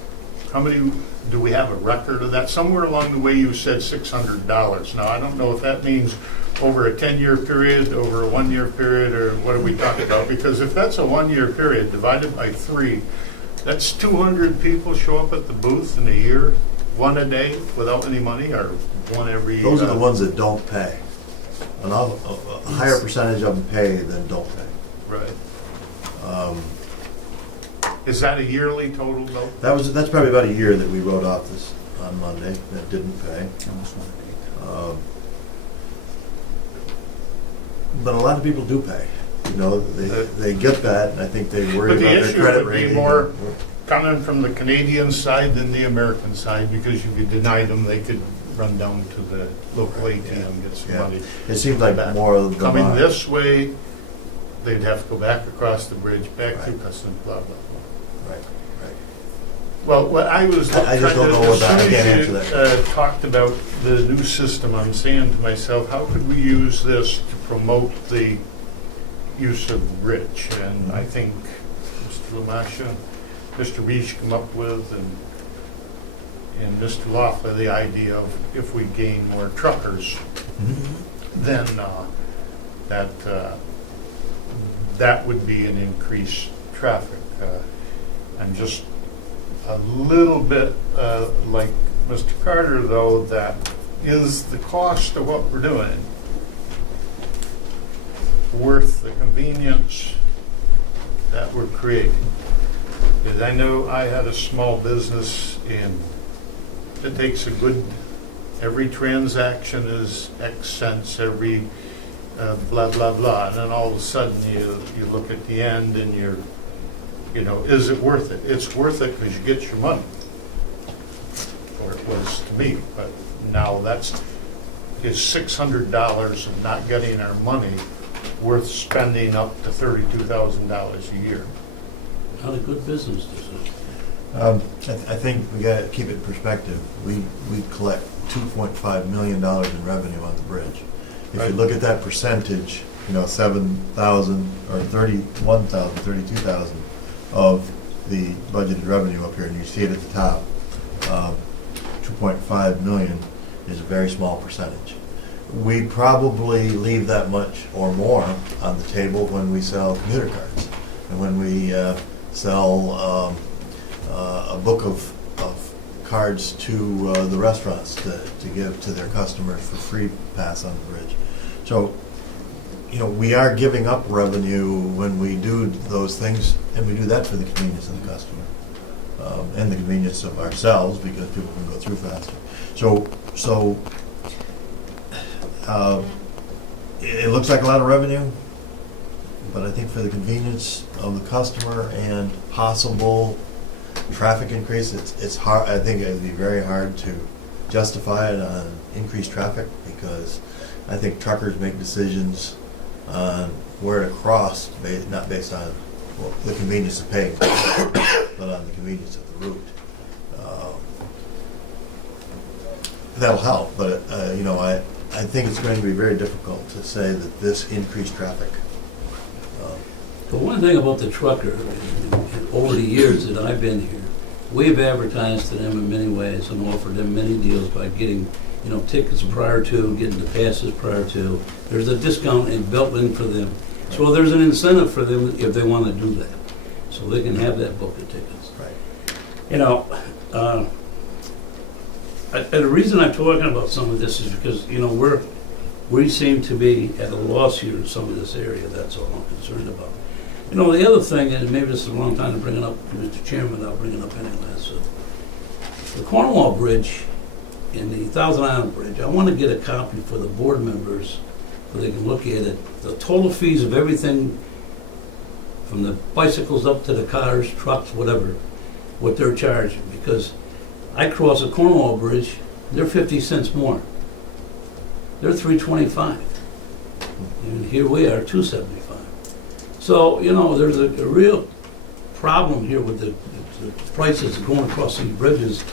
How many, do we have a record of that? Somewhere along the way you said $600. Now, I don't know if that means over a 10-year period, over a 1-year period, or what are we talking about? Because if that's a 1-year period divided by 3, that's 200 people show up at the booth in a year, one a day without any money, or one every... Those are the ones that don't pay. A higher percentage of them pay than don't pay. Right. Um, Is that a yearly total though? That's probably about a year that we wrote off this on Monday that didn't pay. But a lot of people do pay. You know, they get that, and I think they worry But the about their issue credit would be rating. more coming from the Canadian side than the American side, because if you denied them, they could run down to the local ATM and get some Yeah. money. It seems like back. more of them Coming are. this way, they'd have to go back across the bridge, back to Right. customs, blah, blah, blah. Right, right. Well, what I was I just don't know what that- I can't answer as that. soon as you talked about the new system, I'm saying to myself, how could we use this to promote the use of the bridge? And I think Mr. Lamasha, Mr. Beach come up with, and Mr. Laughlin, the idea of if we gain more truckers, then that would be an increased traffic. I'm just a little bit like Mr. Carter, though, that is the cost of what we're doing worth the convenience that we're creating? Because I know I had a small business, and it takes a good, every transaction is X cents, every blah, blah, blah. And then all of a sudden you look at the end and is it worth it? It's worth it because you get your money. Or it was to me, but now is $600 of not getting our money worth spending up to $32,000 a year? Not a good business, this is. I think we got to keep it in perspective. We collect $2.5 million in revenue on the bridge. If Right. you look at that percentage, 7,000 or 31,000, 32,000 of the budgeted revenue up here, and you see it at the top, 2.5 million is a very small percentage. We probably leave that much or more on the table when we sell commuter cards and when we sell a book of cards to the restaurants to give to their customers for free pass on the bridge. So, we are giving up revenue when we do those things, and we do that for the convenience of the customer and the convenience of ourselves, because people can go through faster. So it looks like a lot of revenue, but I think for the convenience of the customer and possible traffic increase, it's hard. I think it'd be very hard to justify it on increased traffic, because I think truckers make decisions on where to cross, not based on the convenience of paying, but on the convenience of the route. That'll help, but I think it's going to be very difficult to say that this increased traffic But one thing about the trucker, over the years that I've been here, we've advertised to them in many ways and offered them many deals by getting, tickets prior to, getting the passes prior to. There's a discount built in for them. So there's an incentive for them if they want to do that. So they can have that book of tickets. Right. The reason I'm talking about some of this is because, we seem to be at a loss here in some of this area. That's all I'm concerned about. The other thing, and maybe this is a long time to bring it up, Mr. Chairman, I'll bring it up anyway. So, the Cornwall Bridge and the Thousand Island Bridge, I want to get a copy for the board members so they can look at it. The total fees of everything from the bicycles up to the cars, trucks, whatever, what they're charging. Because I cross the Cornwall Bridge, they're 50 cents more. They're $3.25. And here we are, $2.75. So, there's a real problem here with the prices going across these bridges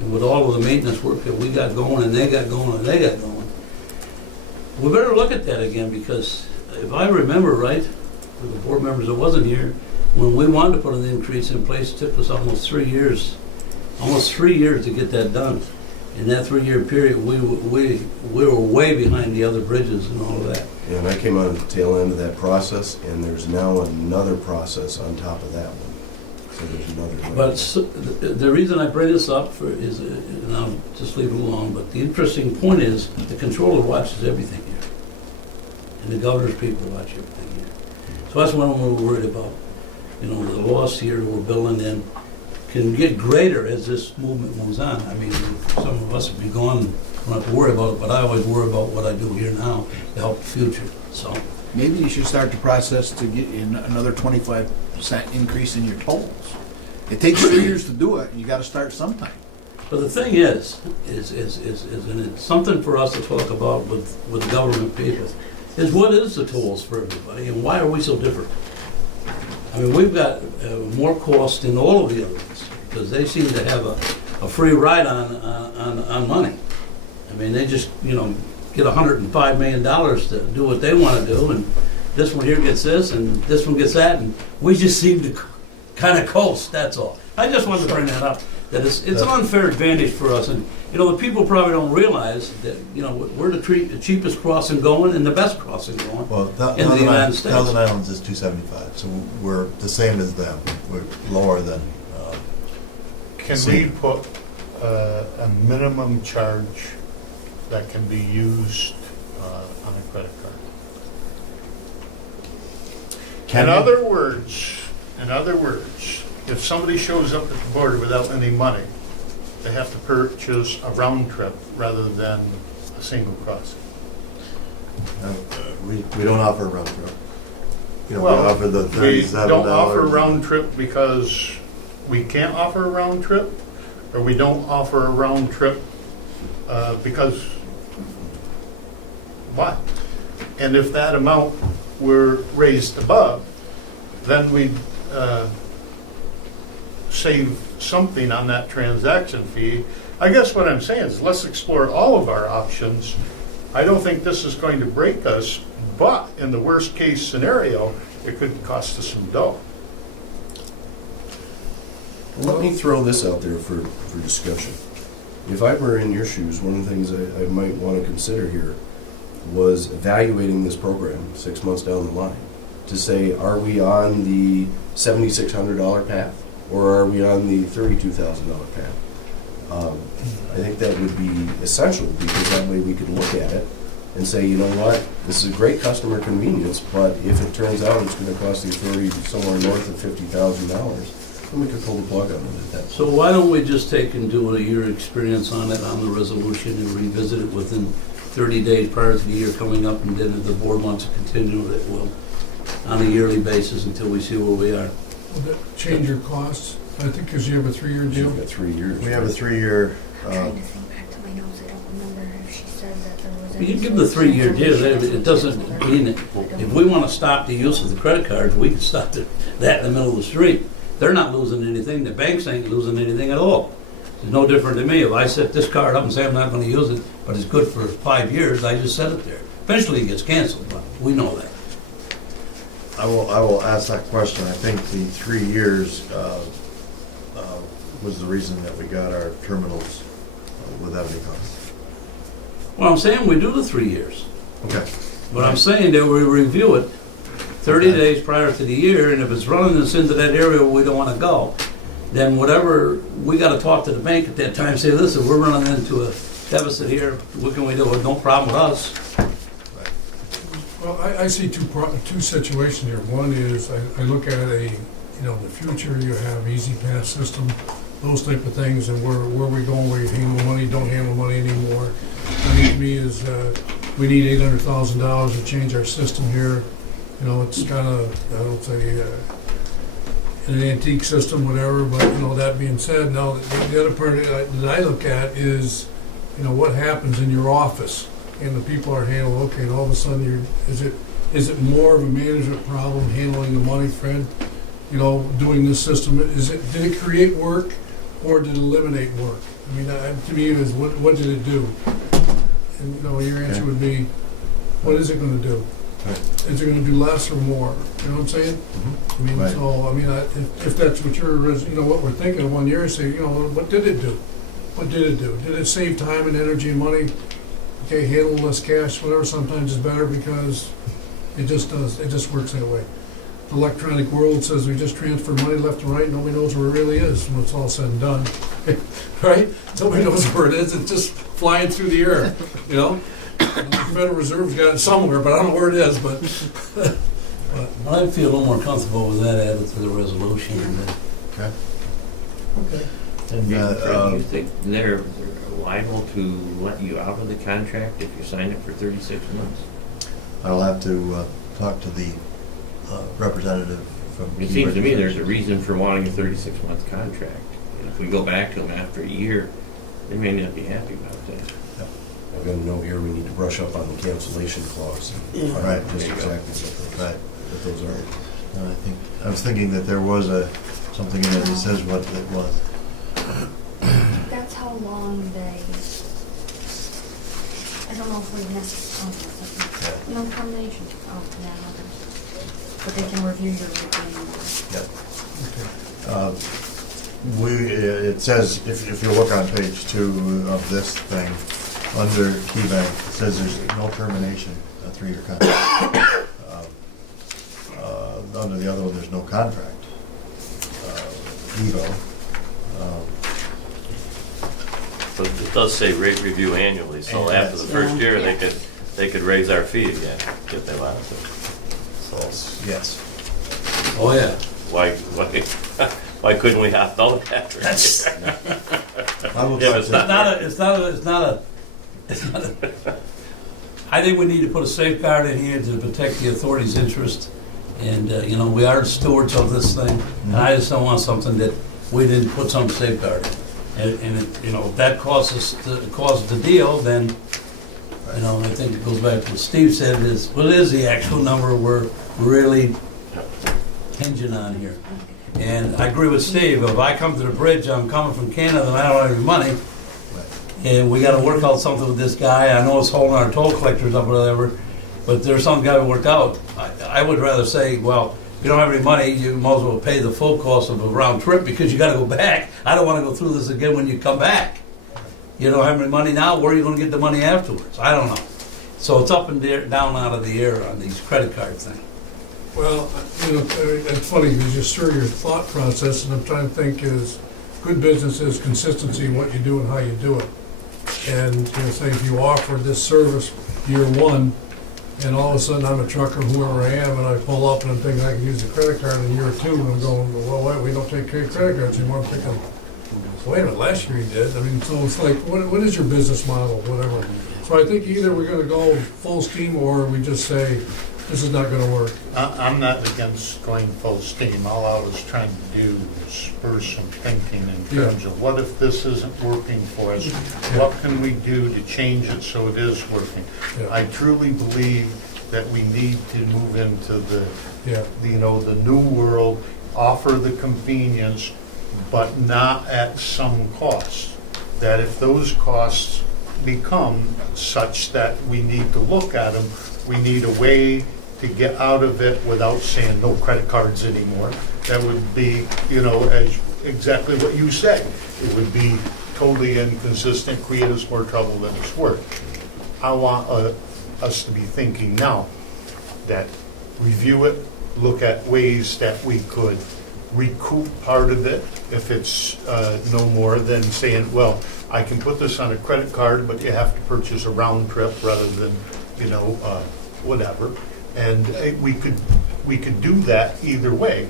and with all of the maintenance work that we got going and they got going and they got going. We better look at that again because if I remember right, for the board members that wasn't here, when we wanted to put an increase in place, it took us almost 3 years to get that done. In that 3-year period, we were way behind the other bridges and all of that. Yeah, and I came on the tail end of that process, and there's now another process on top of that one. So there's another. But the reason I bring this up is, and I'll just leave it alone, but the interesting point is the controller watches everything here. And the governor's people watch everything here. So that's what I'm a little worried about. The loss here we're building in can get greater as this movement moves on. I mean, some of us will be gone, don't have to worry about it, but I always worry about what I do here now to help the future. So Maybe you should start the process to get in another 25% increase in your tolls. It takes 3 years to do it, and you gotta start sometime. But the thing is, and it's something for us to talk about with government people, is what is the tolls for everybody, and why are we so different? I mean, we've got more cost than all of the other ones, because they seem to have a free ride on money. I mean, they just, get $105 million to do what they want to do, and this one here gets this, and this one gets that, and we just seem to kind of coast, that's all. I just wanted to bring that up, that it's an unfair advantage for us, and, the people probably don't realize that, we're the cheapest crossing going and the best crossing going in the United States. Thousand Islands is $2.75, so we're the same as them. We're lower than. Can we put a minimum charge that can be used on a credit card? In other words, if somebody shows up at the border without any money, they have to purchase a round trip rather than a single crossing. We don't offer a round trip. We Well, offer the we $37. don't offer a round trip because we can't offer a round trip, or we don't offer a round trip because why? And if that amount were raised above, then we'd save something on that transaction fee. I guess what I'm saying is let's explore all of our options. I don't think this is going to break us, but in the worst case scenario, it could cost us some dough. Let me throw this out there for discussion. If I were in your shoes, one of the things I might want to consider here was evaluating this program 6 months down the line to say, are we on the $7,600 path or are we on the $32,000 path? I think that would be essential because that way we could look at it and say, you know what, this is a great customer convenience, but if it turns out it's going to cost the authority somewhere north of $50,000, then we could pull the plug on it at that point. So why don't we just take and do a year experience on it, on the resolution, and revisit it within 30 days prior to the year coming up, and then if the board wants to continue it, we'll, on a yearly basis until we see where we are. Will that change your costs? I think because you have a 3-year deal. You've got 3 years. We have a 3-year. I'm trying to think back to my notes, I don't remember if she said that there was any. You give the 3-year deal, it doesn't mean that if we want to stop the use of the credit cards, we can stop that in the middle of the street. They're not losing anything, the banks ain't losing anything at all. It's no different to me. If I set this card up and say I'm not going to use it, but it's good for 5 years, I just set it there. Eventually it gets canceled, but we know that. I will ask that question. I think the 3 years was the reason that we got our terminals without any cost. Well, I'm saying we do the 3 years. Okay. But I'm saying that we review it 30 Okay. days prior to the year, and if it's running us into that area where we don't want to go, then whatever, we got to talk to the bank at that time, say, listen, we're running into a deficit here, what can we do? No problem with us. Well, I see two situations here. One is, I look at the future, you have easy pass system, those type of things, and where we going, where you handle money, don't handle money anymore. I mean, to me is, we need $800,000 to change our system here. It's kind of, I don't say, an antique system, whatever, but, that being said, now, the other part that I look at is, what happens in your office, and the people are handling, okay, and all of a sudden, is it more of a management problem handling the money, Fred? Doing this system, did it create work, or did it eliminate work? I mean, to me, it was, what did it do? And, your answer would be, what is it gonna do? Right. Is it gonna do less or more? You know what I'm saying? I mean, Right. so, if that's what what we're thinking of 1 year, say, what did it do? What did it do? Did it save time and energy and money? Okay, handle less cash, whatever, sometimes it's better because it just does, it just works that way. The electronic world says we just transfer money left and right, nobody knows where it really is when it's all said and done. Right? Nobody knows where it is, it's just flying through the air, The Federal Reserve's got it somewhere, but I don't know where it is, but. I feel a little more comfortable with that added to the resolution. Okay. Okay. And do Uh, you think they're liable to let you out of the contract if you sign it for 36 months? I'll have to talk to the representative from. It seems to me there's a reason for wanting a 36-month contract. And if we go back to them after a year, they may not be happy about that. I've got a note here, we need to brush up on the cancellation clause. Yeah. Right. Just exactly Right. what those are. I was thinking that there was something in it that says what it was. That's how long they, I don't know if we necessarily, no combination. Oh, yeah, okay. But they can review your review. Yep. It says, if you look on page 2 of this thing, under KeyBank, it says there's no termination, a 3-year contract. Under the other one, there's no contract. Evo. But it does say rate review annually, so Yeah. after the first year, they could raise our fee again if they wanted to. So Yes. Oh, yeah. why couldn't we have known that? I will Yeah, talk it's to- It's not a, I think we need to put a safeguard in here to protect the authority's interest. And, we are stewards of this thing, and I just don't want something that we didn't put some safeguard in. And if that causes the deal, then, I think it goes back to what Steve said, what is the actual number we're really hinging on here? And I agree with Steve, if I come to the bridge, I'm coming from Canada and I don't have any money, and we gotta work out something with this guy. I know it's holding our toll collectors up or whatever, but there's something gotta be worked out. I would rather say, well, if you don't have any money, you might as well pay the full cost of a round trip because you gotta go back. I don't wanna go through this again when you come back. You don't have any money now, where are you gonna get the money afterwards? I don't know. So it's up and down out of the air on these credit card things. Well, it's funny, because you stir your thought process, and I'm trying to think is, good business is consistency in what you do and how you do it. And, say if you offer this service year 1, and all of a sudden I'm a trucker, whoever I am, and I pull up and I'm thinking I can use a credit card in year 2, and I'm going, well, wait, we don't take credit cards anymore. I'm thinking, wait a minute, last year you did. I mean, so it's like, what is your business model, whatever. So I think either we're gonna go full steam, or we just say, this is not gonna work. I'm not against going full steam. All I was trying to do was spur some thinking in terms of what if this isn't working for us? What can we do to change it so it is working? Yeah. I truly believe that we need to move into the Yeah. the new world, offer the convenience, but not at some cost. That if those costs become such that we need to look at them, we need a way to to get out of it without saying no credit cards anymore. That would be, you know, as exactly what you said. It would be totally inconsistent, create us more trouble than it's worth. I want us to be thinking now that review it, look at ways that we could recoup part of it if it's no more than saying, well, I can put this on a credit card, but you have to purchase a round trip rather than, you know, whatever. And we could do that either way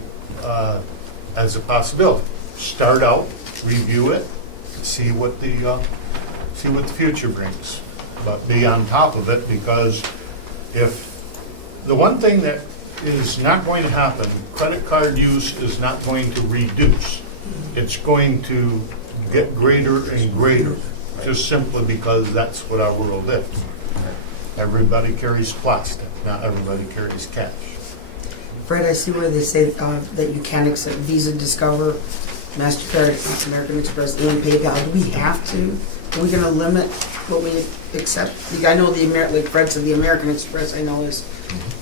as a possibility. Start out, review it, see what the future brings, but be on top of it, because if the one thing that is not going to happen, credit card use is not going to reduce. It's going to get greater and greater, just simply because that's what our world is. Everybody carries plastic, not everybody carries cash. Fred, I see where they say that you can accept Visa, Discover, MasterCard, American Express, and PayPal. Do we have to? Are we going to limit what we accept? I know like Fred said, the American Express I know is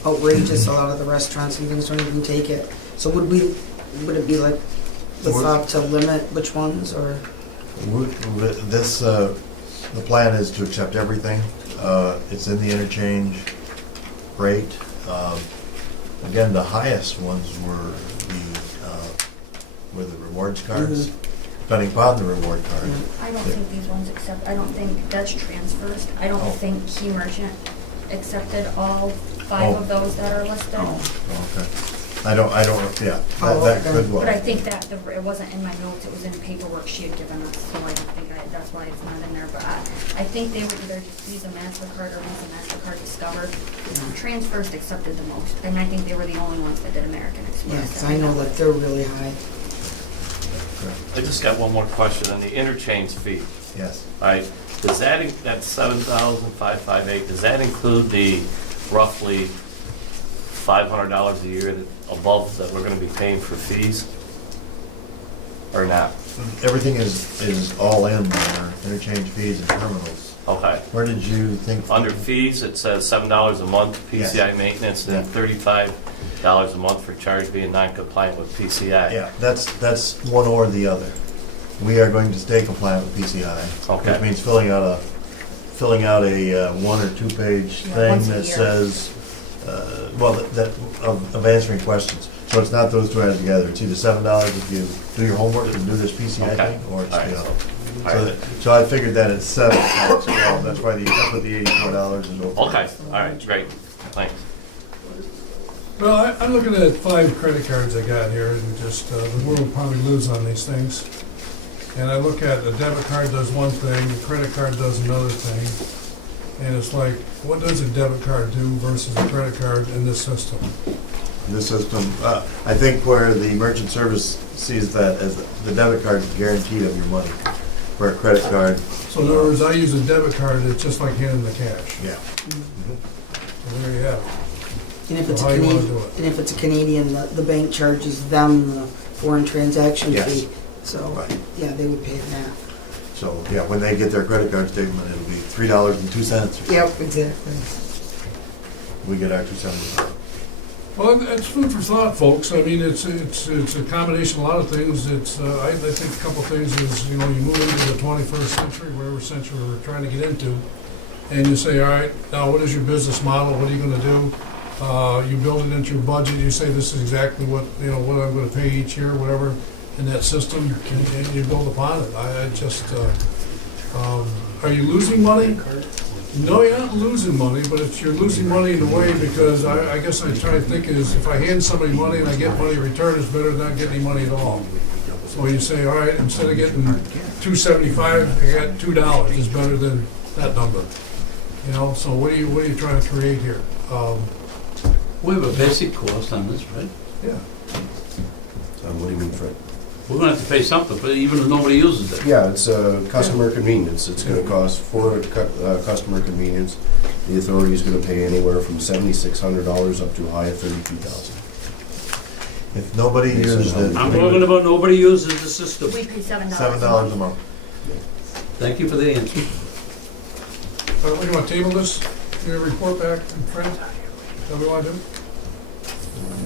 outrageous. A lot of the restaurants and things don't even take it. So would it be like the thought to limit which ones, or? This, the plan is to accept everything. It's in the interchange rate. Again, the highest ones were the rewards cards, depending upon the reward card. I don't think these ones accept, I don't think Dutch transfers, I don't think Key Merchant accepted all 5 of those that are listed. Okay. I don't, yeah, that could But I well. think that it wasn't in my notes, it was in paperwork she had given us, so I don't think that's why it's not in there. But I think they would either just use a MasterCard or Visa MasterCard Discover. Transfers accepted the most, and I think they were the only ones that did American Express. Yeah, because I know that they're really high. I just got one more question on the interchange fee. Yes. Right, does that 7,558, does that include the roughly $500 a year above that we're gonna be paying for fees? Or not? Everything is all in there, interchange fees and terminals. Okay. Where did you think? Under fees, it says $7 a month PCI maintenance, and then $35 a month for charge being non-compliant with PCI. Yeah, that's one or the other. We are going to stay compliant with PCI. Okay. Which means filling out a 1 or 2 page thing once a that year. says, of answering questions. So it's not those 2 items together. It's either $7 if you do your homework and do this PCI Okay. thing, or it's, All right, you know. all right. So I figured that it's $7. Well, that's why that's what the $84 is over. Okay, all right, great, thanks. Well, I'm looking at 5 credit cards I got here, and just, the world probably lose on these things. And I look at the debit card does one thing, the credit card does another thing. And it's like, what does a debit card do versus a credit card in this system? This system, I think where the merchant service sees that as the debit card is guaranteed of your money, where a credit card. So in other words, I use a debit card, it's just like handing the cash. Yeah. So there you have it. And if it's So a how you wanna Canadian, do it? and if it's a Canadian, the bank charges them the foreign transaction Yes. fee. So, Right. yeah, they would pay that. So, yeah, when they get their credit card statement, it'll be $3.02. Yep, exactly. We get our $2.75. Well, it's food for thought, folks. I mean, it's a combination of a lot of things. I think a couple things is, you know, you move into the 21st century, whatever century we're trying to get into, and you say, all right, now what is your business model? What are you going to do? You build it into your budget. You say this is exactly what I'm going to pay each year, whatever, in that system, and you build upon it. I just, are you losing money? No, you're not losing money, but you're losing money in a way, because I guess I try to think is, if I hand somebody money and I get money in return, it's better than not getting any money at all. So you say, all right, instead of getting $2.75, I got $2. It's better than that number. You know, so what are you trying to create here? We have a basic cost on this, right? Yeah. What do you mean, Fred? We're gonna have to pay something, but even if nobody uses it. Yeah, it's customer convenience. It's gonna cost for customer convenience. The authority is gonna pay anywhere from $7,600 up to a high of $32,000. If nobody uses it, I'm talking about nobody uses the system. We pay $7. $7 a month. Thank you for the answer. What do you want to table this? Your report back, Fred? Is that what we want to do?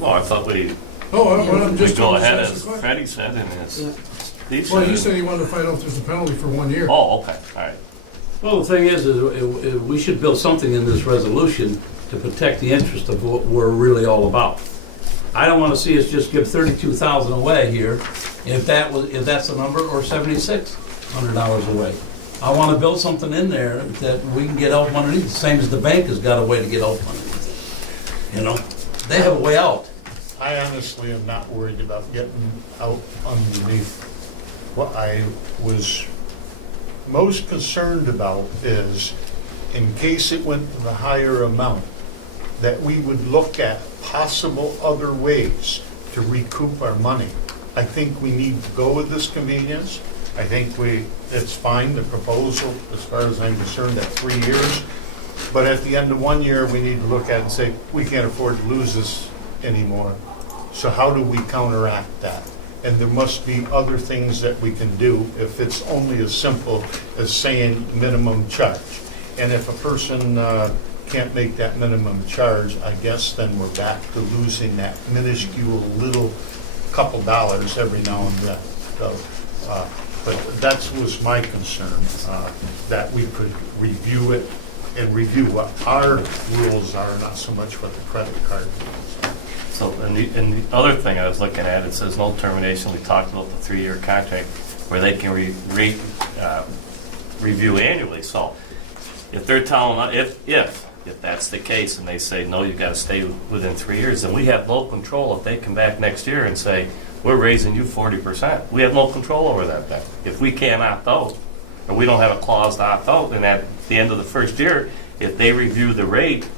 Well, I thought we I'm just go trying to ahead ask as the question. Freddie said, and it's Yeah. Steve Well, you said. said you wanted to find out if there's a penalty for 1 year. Oh, okay, all right. Well, the thing is we should build something in this resolution to protect the interest of what we're really all about. I don't want to see us just give 32,000 away here, if that's the number, or $7,600 away. I want to build something in there that we can get out from underneath, the same as the bank has got a way to get out from underneath it. You know, they have a way out. I honestly am not worried about getting out underneath. What I was most concerned about is, in case it went to the higher amount, that we would look at possible other ways to recoup our money. I think we need to go with this convenience. I think it's fine, the proposal, as far as I'm concerned, at 3 years. But at the end of 1 year, we need to look at it and say, we can't afford to lose this anymore. So how do we counteract that? And there must be other things that we can do if it's only as simple as saying minimum charge. And if a person can't make that minimum charge, I guess then we're back to losing that minuscule little couple dollars every now and then. So, but that was my concern, that we could review it and review what our rules are, not so much what the credit card rules are. So, and the other thing I was looking at, it says no termination. We talked about the 3-year contract where they can review annually. So if they're telling, if that's the case and they say, no, you've got to stay within 3 years, then we have no control if they come back next year and say, we're raising you 40%. We have no control over that then. If we can't opt out, or we don't have a clause to opt out, and at the end of the first year, if they review the rate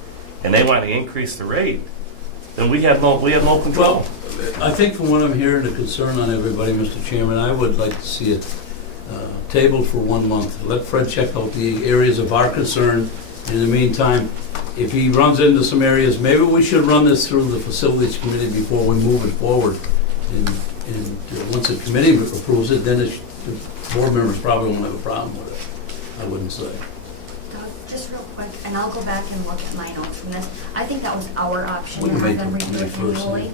and they want to increase the rate, then we have no control. Well, I think from what I'm hearing, the concern on everybody, Mr. Chairman, I would like to see it tabled for 1 month. Let Fred check out the areas of our concern. In the meantime, if he runs into some areas, maybe we should run this through the Facilities Committee before we move it forward. And once the committee approves it, then the board members probably won't have a problem with it, I wouldn't say. Doug, just real quick, and I'll go back and look at my notes from this. I think that was our option We to can have make them them review it first, annually.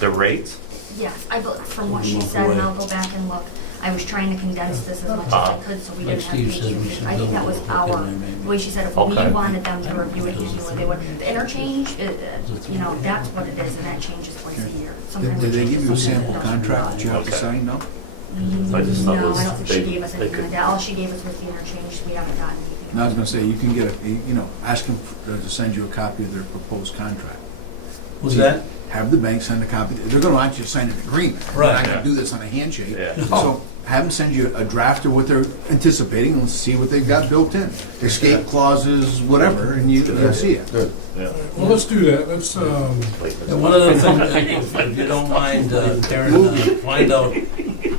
The rates? Yes, from what We she walk said, and away. I'll go back and look. I was trying to condense this as much as I could so we Like didn't have Steve pages. said, we should I think that was look our, at it maybe. the way she said, if Okay. we wanted them to review it annually, they would. The interchange, that's what it is, and that changes twice a year. Sometimes Did it they give you a changes, sometimes sample it doesn't. contract that you have to Okay. sign, no? I just thought No, was I don't think she they- gave us they anything could- like that. All she gave us was the interchange. We haven't gotten anything. And I was gonna say, you can get ask them to send you a copy of their proposed contract. Was that? Have the bank send a copy. They're gonna want you to sign an agreement. They're Right. not Yeah. gonna do this on a handshake. Yeah. So have them send you a draft of what they're anticipating and see what they've got built in. Escape clauses, whatever, and you'll see it. Good. Yeah. Well, let's do that. Let's, And one other thing, if you don't mind, Karen, find out,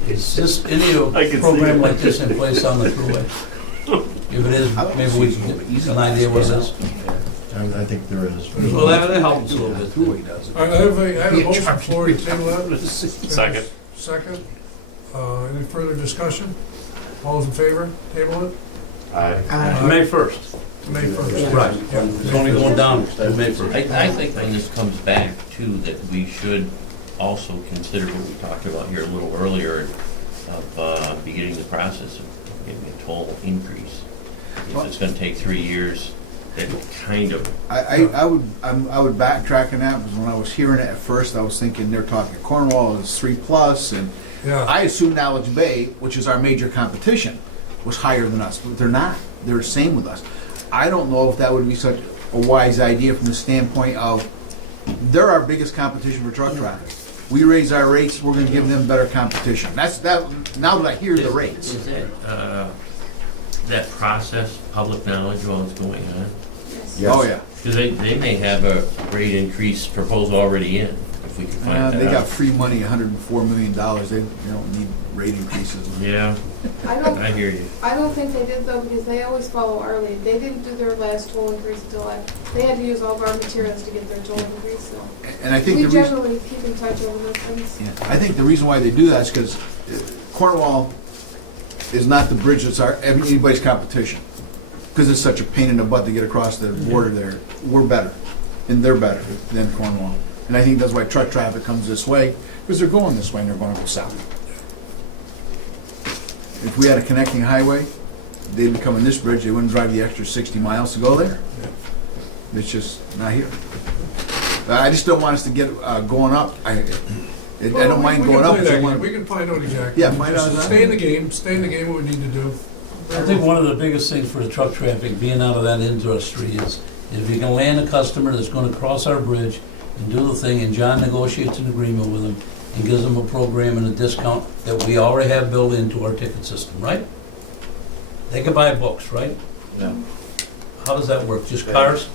is this, any I can see program it. like this in place on the thruway? If it is, maybe we can get an idea what it is. I think there is. Well, that helps a little bit. Thruway does it. I have a motion on the floor to table that. Second. Second. Any further discussion? All those in favor, table it? May 1st. May 1st. Right. It's only going down to May 1st. I think when this comes back too, that we should also consider what we talked about here a little earlier of beginning the process of getting a toll increase. If it's gonna take 3 years, that kind of, I would backtrack on that, because when I was hearing it at first, I was thinking they're talking Cornwall is 3+, and Yeah. I assumed Knowledge Bay, which is our major competition, was higher than us, but they're not. They're the same with us. I don't know if that would be such a wise idea from the standpoint of, they're our biggest competition for truck traffic. We raise our rates, we're gonna give them better competition. That's, now that I hear the rates. Is that process public knowledge while it's going on? Yes. Oh, yeah. Because they may have a rate increase proposal already in, if we can find that out. They got free money, $104 million. They don't need rate increases. Yeah, I hear you. I don't think they did though, because they always follow our lead. They didn't do their last toll increase until they had to use all of our materials to get their toll increase, so. And I think We the reason, generally keep in touch over those things. yeah, I think the reason why they do that is because Cornwall is not the bridge that's anybody's competition. Because it's such a pain in the butt to get across the border there. We're better, and they're better than Cornwall. And I think that's why truck traffic comes this way, because they're going this way and they're gonna go south. If we had a connecting highway, they'd be coming this bridge, they wouldn't drive the extra 60 miles to go there. It's just not here. I just don't want us to get going up. I don't mind We can going up. play if that you want- game. We can find out exactly. Yeah, find out Stay in the game, what we need to do. I think one of the biggest things for the truck traffic being out of that industry is if you can land a customer that's gonna cross our bridge and do the thing, and John negotiates an agreement with them and gives them a program and a discount that we already have built into our ticket system, right? They can buy books, right? No, How does that work? Just cars?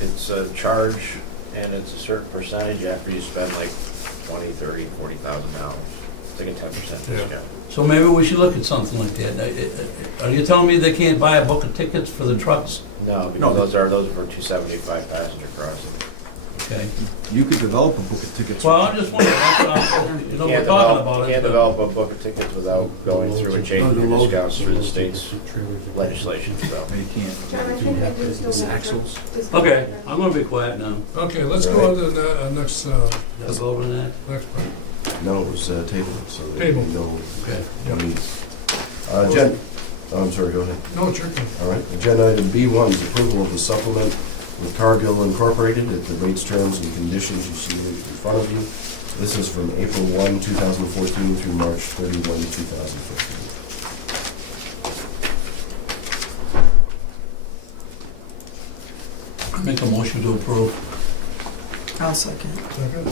it's a charge, and it's a certain percentage after you spend like $20,000, $30,000, $40,000. It's like a 10% Yeah. discount. So maybe we should look at something like that. Are you telling me they can't buy a book of tickets for the trucks? No, No. because those are for 275 passenger crossing. Okay. You could develop a book of tickets. Well, I'm just wondering, that's what I'm, you know, we're talking about You it. can't but- develop a book of tickets without going through and changing your discounts through the state's legislation, so. No, you can't. John, I think I do still have Axles. this- Okay, I'm gonna be quiet now. Okay, let's go on to the next, Let's go over that. next part. No, it was tabled, so there Table. no Okay. needs. I'm sorry, go ahead. No, it's your turn. All right, agenda item B1 is approval of the supplement with Cargill Incorporated at the rates, terms, and conditions you see in front of you. This is from April 1, 2014 through March 31, 2015. Make a motion to approve. I'll second. Second.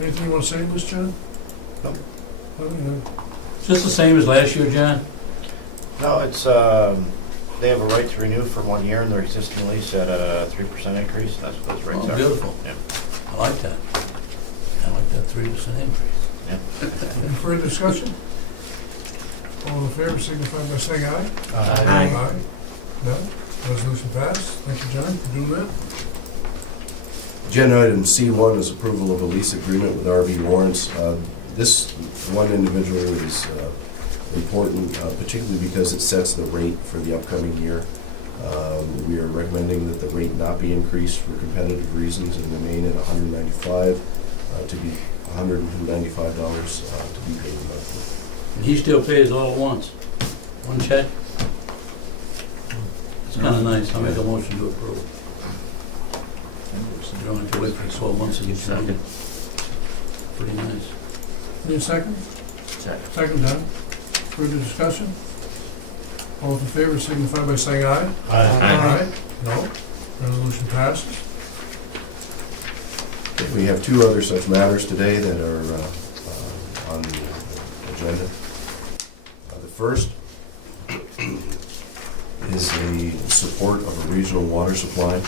Anything you want to say to this, John? No. Just the same as last year, John? No, it's, they have a right to renew for 1 year in their existing lease at a 3% increase. That's what those rates Oh, are. beautiful. Yeah. I like that. I like that 3% increase. Any further discussion? All in favor, signify by saying aye. Aye. None? Resolution passed. Thank you, John, for doing that. Agenda item C1 is approval of a lease agreement with RV Lawrence. This one individual is important, particularly because it sets the rate for the upcoming year. We are recommending that the rate not be increased for competitive reasons and remain at $195 to be $195 to be paid monthly. And he still pays all at once. One check? It's kinda nice. I'll make a motion to approve. You don't have to wait for 12 months to get started. Pretty nice. Need a second? Second. Second, John. Further discussion? All in favor, signify by saying aye. Aye. No? Resolution passes. We have two other such matters today that are on the agenda. The first is the support of a regional water supply.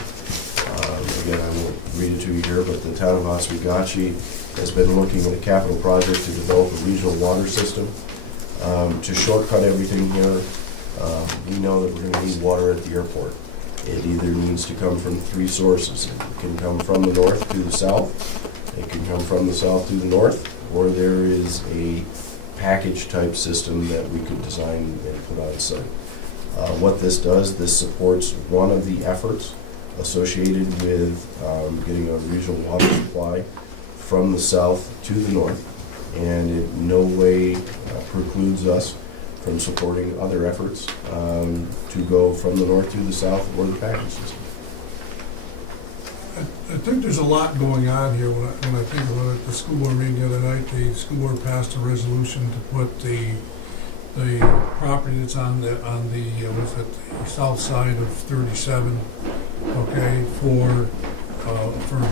Again, I won't read it to you here, but the town of Oswegatchie has been looking at a capital project to develop a regional water system. To shortcut everything here, we know that we're going to need water at the airport. It either needs to come from three sources. It can come from the north to the south, it can come from the south to the north, or there is a package type system that we could design and put on site. What this does, this supports one of the efforts associated with getting a regional water supply from the south to the north, and it in no way precludes us from supporting other efforts to go from the north to the south or the package system. I think there's a lot going on here when I think about it. The school board meeting the other night, the school board passed a resolution to put the property that's on the what's it, the south side of 37, okay, for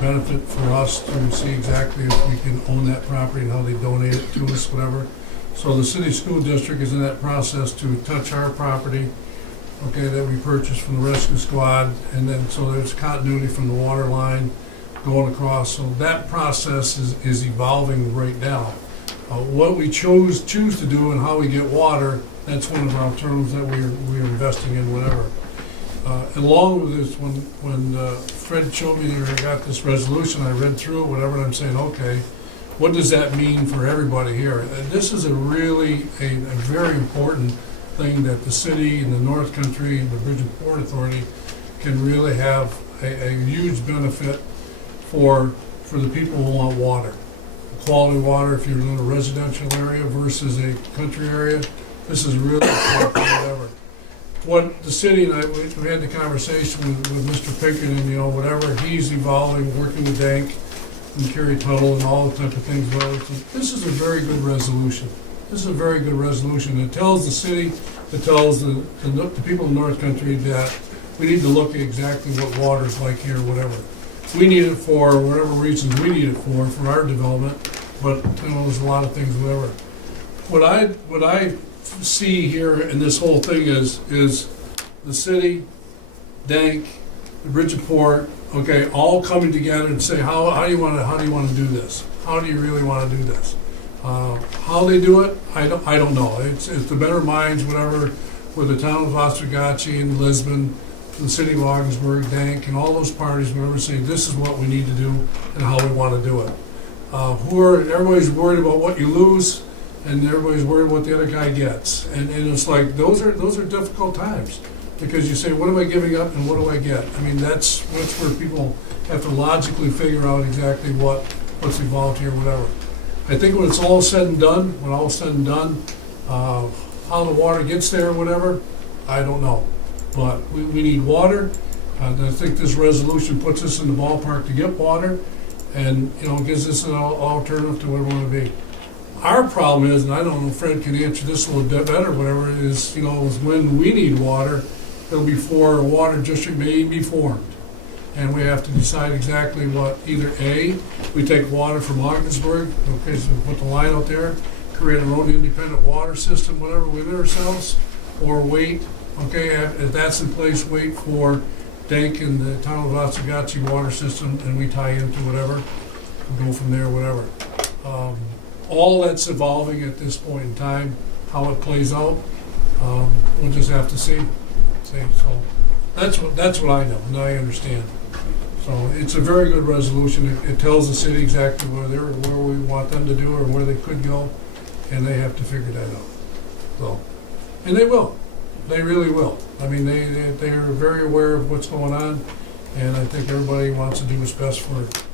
benefit for us to see exactly if we can own that property and how they donate it to us, whatever. So the city school district is in that process to touch our property, okay, that we purchased from the rescue squad, and then so there's continuity from the water line going across. So that process is evolving right now. What we choose to do and how we get water, that's one of our alternatives that we're investing in, whatever. Along with this, when Fred showed me or got this resolution, I read through it, whatever, and I'm saying, okay, what does that mean for everybody here? This is a very important thing that the city and the North Country, the Bridge and Port Authority can really have a huge benefit for the people who want water. Quality water, if you're in a residential area versus a country area, this is really important, whatever. What the city and I, we had the conversation with Mr. Pickett and, whatever, he's evolving, working with Dank and Kerry Tuttle and all the type of things. This is a very good resolution. This is a very good resolution. It tells the city, it tells the people in North Country that we need to look at exactly what water's like here, whatever. We need it for whatever reasons we need it for our development, but, there's a lot of things, whatever. What I see here in this whole thing is the city, Dank, Bridgeport, okay, all coming together and say, how do you want to do this? How do you really want to do this? How they do it, I don't know. It's the better minds, whatever, with the town of Oswegatchie and Lisbon, the city of Ogdensburg, Dank, and all those parties, whatever, say this is what we need to do and how we want to do it. Everybody's worried about what you lose, and everybody's worried what the other guy gets. And it's like, those are difficult times, because you say, what am I giving up and what do I get? I mean, that's where people have to logically figure out exactly what's involved here, whatever. I think when it's all said and done, how the water gets there, whatever, I don't know. But we need water, and I think this resolution puts us in the ballpark to get water, and, gives us an alternative to where we want to be. Our problem is, and I don't know if Fred can answer this a little bit better, whatever, is when we need water, it'll be for a water district may be formed. And we have to decide exactly what, either A, we take water from Ogdensburg, okay, so we put the line out there, create our own independent water system, whatever, within ourselves, or wait, okay, if that's in place, wait for Dank and the town of Oswegatchie water system, and we tie into whatever, and go from there, whatever. All that's evolving at this point in time, how it plays out, we'll just have to see. So that's what I know and I understand. So it's a very good resolution. It tells the city exactly where we want them to do or where they could go, and they have to figure that out. So, and they will. They really will. I mean, they are very aware of what's going on, and I think everybody wants to do what's best for it.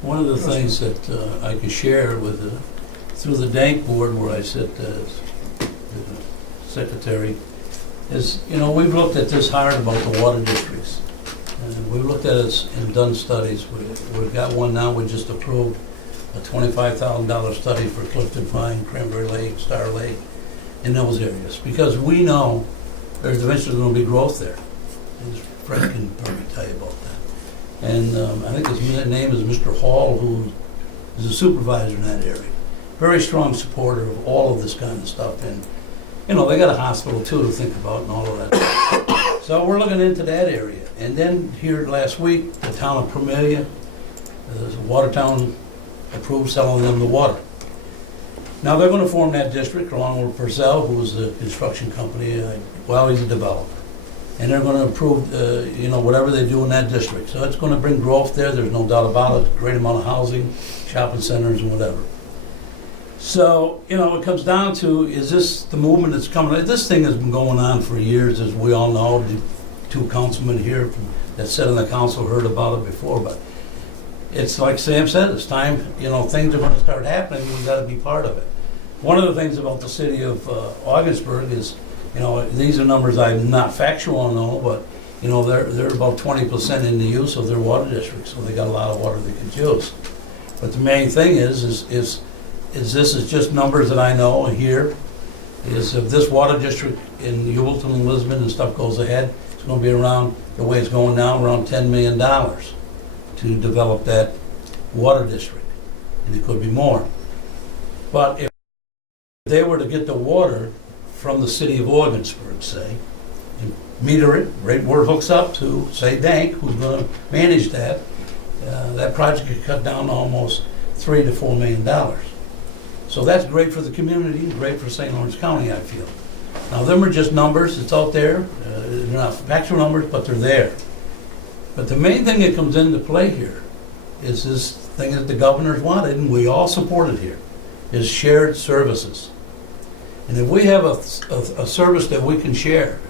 One of the things that I can share with through the Dank board where I sit as secretary is, we've looked at this hard about the water districts. And we've looked at it and done studies. We've got one now, we just approved a $25,000 study for Clifton Pine, Cranberry Lake, Star Lake, in those areas. Because we know there's eventually going to be growth there. And Fred can probably tell you about that. And I think his name is Mr. Hall, who is a supervisor in that area. Very strong supporter of all of this kind of stuff. And, they got a hospital too to think about and all of that. So we're looking into that area. And then here last week, the town of Premier, Watertown approved selling them the water. Now they're going to form that district along with Purcell, who's the construction company, he's a developer. And they're going to approve, whatever they do in that district. So it's going to bring growth there, there's no doubt about it, great amount of housing, shopping centers and whatever. So, it comes down to, is this the movement that's coming? This thing has been going on for years, as we all know. The two councilmen here that sit on the council heard about it before, but it's like Sam said, it's time, things are going to start happening, we've got to be part of it. One of the things about the city of Ogdensburg is, these are numbers I'm not factual on, but, they're about 20% in the use of their water district, so they got a lot of water they can use. But the main thing is this is just numbers that I know here, is if this water district in Hubleton and Lisbon and stuff goes ahead, it's going to be around, the way it's going now, around $10 million to develop that water district, and it could be more. But if they were to get the water from the city of Ogdensburg, say, and meter it right where it hooks up to, say, Dank, who's going to manage that, that project could cut down to almost $3 to $4 million. So that's great for the community, great for St. Lawrence County, I feel. Now, them are just numbers, it's out there, they're not factual numbers, but they're there. But the main thing that comes into play here is this thing that the governor's wanted, and we all support it here, is shared services. And if we have a service that we can share,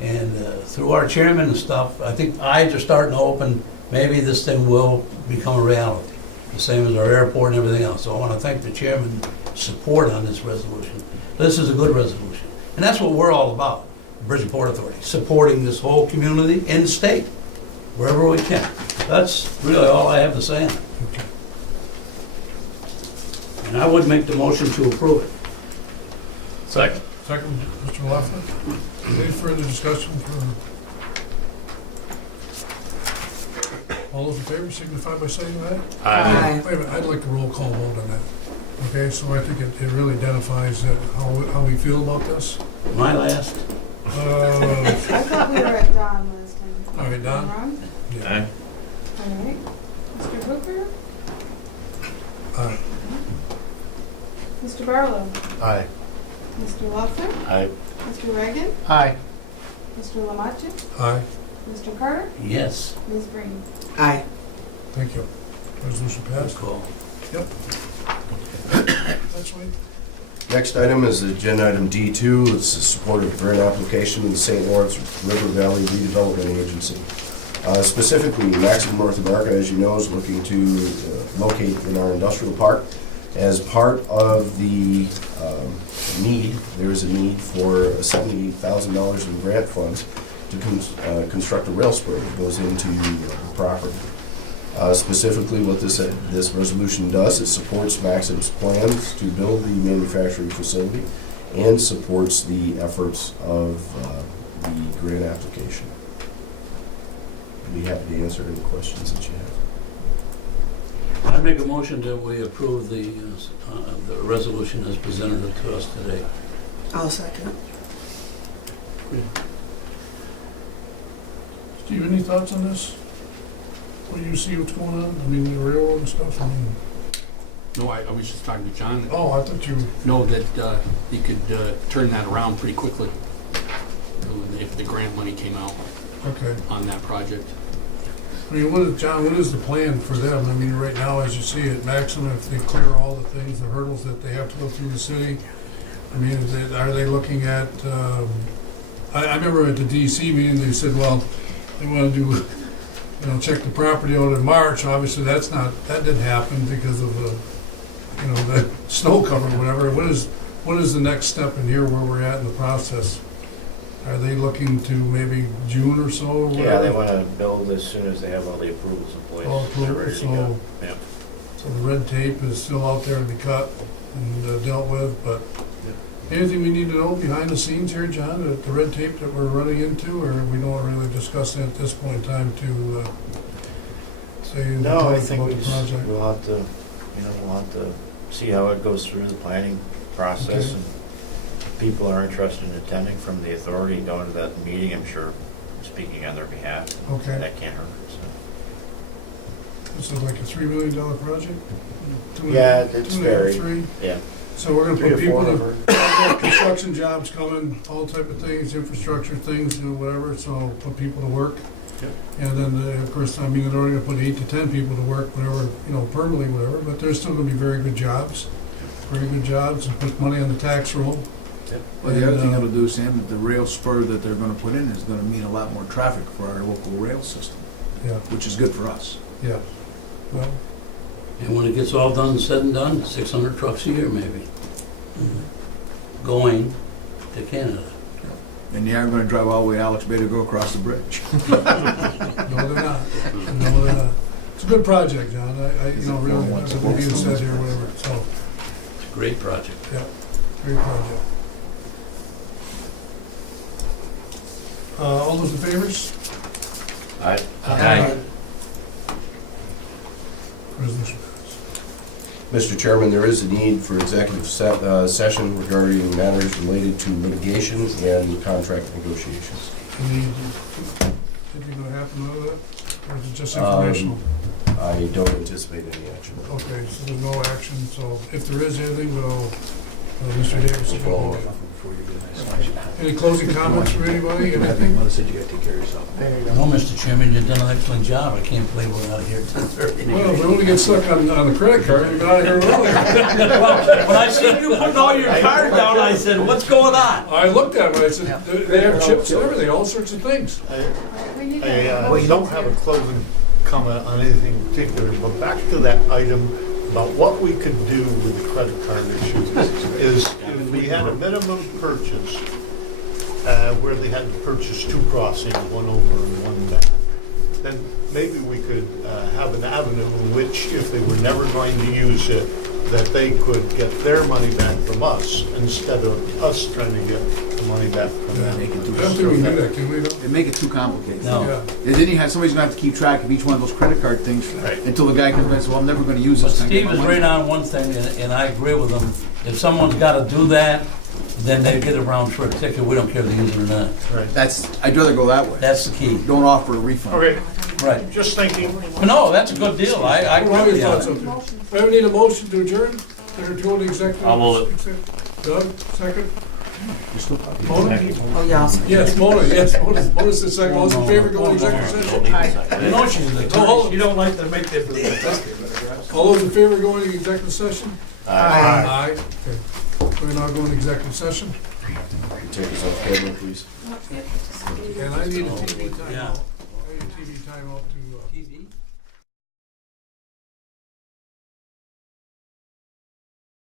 And through our chairman and stuff, I think eyes are starting to open. Maybe this thing will become a reality, the same as our airport and everything else. So I want to thank the chairman's support on this resolution. This is a good resolution. And that's what we're all about, Bridgeport Authority, supporting this whole community and state, wherever we can. That's really all I have to say on it. And I would make the motion to approve it. Second. Second, Mr. Laughlin. Any further discussion for? All those in favor signify by saying aye. Aye. Wait a minute, I'd like a roll call vote on that. Okay, so I think it really identifies how we feel about this. My last. I thought we were at Don last time. All right, Don? Am I wrong? Yeah. Aye. All right. Mr. Hooker? Aye. Mr. Barlow? Aye. Mr. Laughlin? Aye. Mr. Reagan? Aye. Mr. Lamache? Aye, Mr. Carter? Yes. Ms. Breen? Aye. thank you. Resolution Good passed. call. That's right. Next item is agenda item D2. It's the support of grant application in the St. Lawrence River Valley Redevelopment Agency. Specifically, Maxim North America, as you know, is looking to locate in our industrial park. As part of the need, there is a need for $78,000 in grant funds to construct a rail spur that goes into the property. Specifically, what this resolution does is supports Maxim's plans to build the manufacturing facility and supports the efforts of the grant application. I'd be happy to answer any questions that you have. I make a motion that we approve the resolution as presented to us today. I'll second. Steve, any thoughts on this? What do you see what's going on? I mean, the railroad and stuff, I mean, No, I was just talking to John. oh, I thought you, Know that he could turn that around pretty quickly if the grant money came out okay. on that project. I mean, John, what is the plan for them? I mean, right now, as you see it, Maxim, if they clear all the things, the hurdles that they have to go through the city, I mean, are they looking at, I remember at the DC meeting, they said, well, they want to do, check the property out in March. Obviously, that didn't happen because of the snow cover or whatever. What is the next step in here where we're at in the process? Are they looking to maybe June or so or whatever? Yeah, they want to build as soon as they have all the approvals in place. All They're approved, ready to so, go. Yeah. so the red tape is still out there to be cut and dealt with, but anything we need to know behind the scenes here, John, the red tape that we're running into, or we don't really discuss it at this point in time to say No, I about think the project? we'll have to, we'll have to see how it goes through the planning process. Okay. And people are interested in attending from the authority, going to that meeting, I'm sure, speaking on their behalf. Okay. That can't hurt, so. This is like a $3 million project? Yeah, it's Two and a half, very, three? yeah. So we're gonna 3 put to people 4 to, over. construction jobs coming, all type of things, infrastructure things, whatever, so put people to work. Yep. And then, of course, I mean, they're only gonna put 8 to 10 people to work, whatever, permanently, whatever, but there's still gonna be very good jobs, and put money on the tax roll. Well, the other And, thing it'll do, Sam, that the rail spur that they're gonna put in is gonna mean a lot more traffic for our local rail system, Yeah, which is good for us. yeah, well, And when it gets all done and said and done, 600 trucks a year maybe, going to Canada. And you aren't gonna drive all the way to Alex Bay to go across the bridge. no, they're not, no, they're not. It's a good project, John, I really, that's what being said here, whatever, so, It's a great project. yeah, great project. All those in favors? Aye. Aye. Resolution passed. Mr. Chairman, there is a need for executive session regarding matters related to litigation and contract negotiations. Anything gonna happen with that, or is it just informational? I don't anticipate any action. Okay, so there's no action, so if there is anything, Mr. Davis is We'll going follow to up Any closing comments from anybody? Anything? No, Mr. Chairman, you've done an excellent job. I can't believe we're out of here at 10:30. Well, if we only get stuck on the credit card, we got out of here earlier. Well, when I seen you putting all your cards down, I said, what's going on? I looked at it, I said, they have chips and everything, all sorts of things. We need to I have a don't have a closing comment on anything in particular, but back to that item about what we could do with the credit card issues is if we had a minimum purchase where they had to purchase 2 crossings, one over and one back, then maybe we could have an avenue in which if they were never going to use it, that they could get their money back from us instead of us trying to get the money back from them. I don't think we can do that, can we? They make it too complicated. No. Yeah. And then you have, somebody's gonna have to keep track of each one of those credit card things Right. until the guy comes back and says, well, I'm never gonna use But this. Can I get Steve my is money right back?" on one thing, and I agree with him. If someone's gotta do that, then they get a round trip ticket. We don't care if they use it or not. Right. I'd rather go that way. That's the key. Don't offer a refund. Okay, Right. just thinking. But no, that's a good deal. I agree What are with your you on thoughts it. up there? We need a motion to adjourn? Or to go to executive? I'll move Doug, second? Mona? Oh, yeah, I'll second. Yes, Mona, yes, Mona's the second. All those in favor, go into executive session? You know she's the No, hold on. You don't like to make this. All those in favor, go into executive session? Aye. Okay. We're now going to executive session, Take us off camera, please. and I need a TV timeout. Yeah. I need a TV timeout to, TV?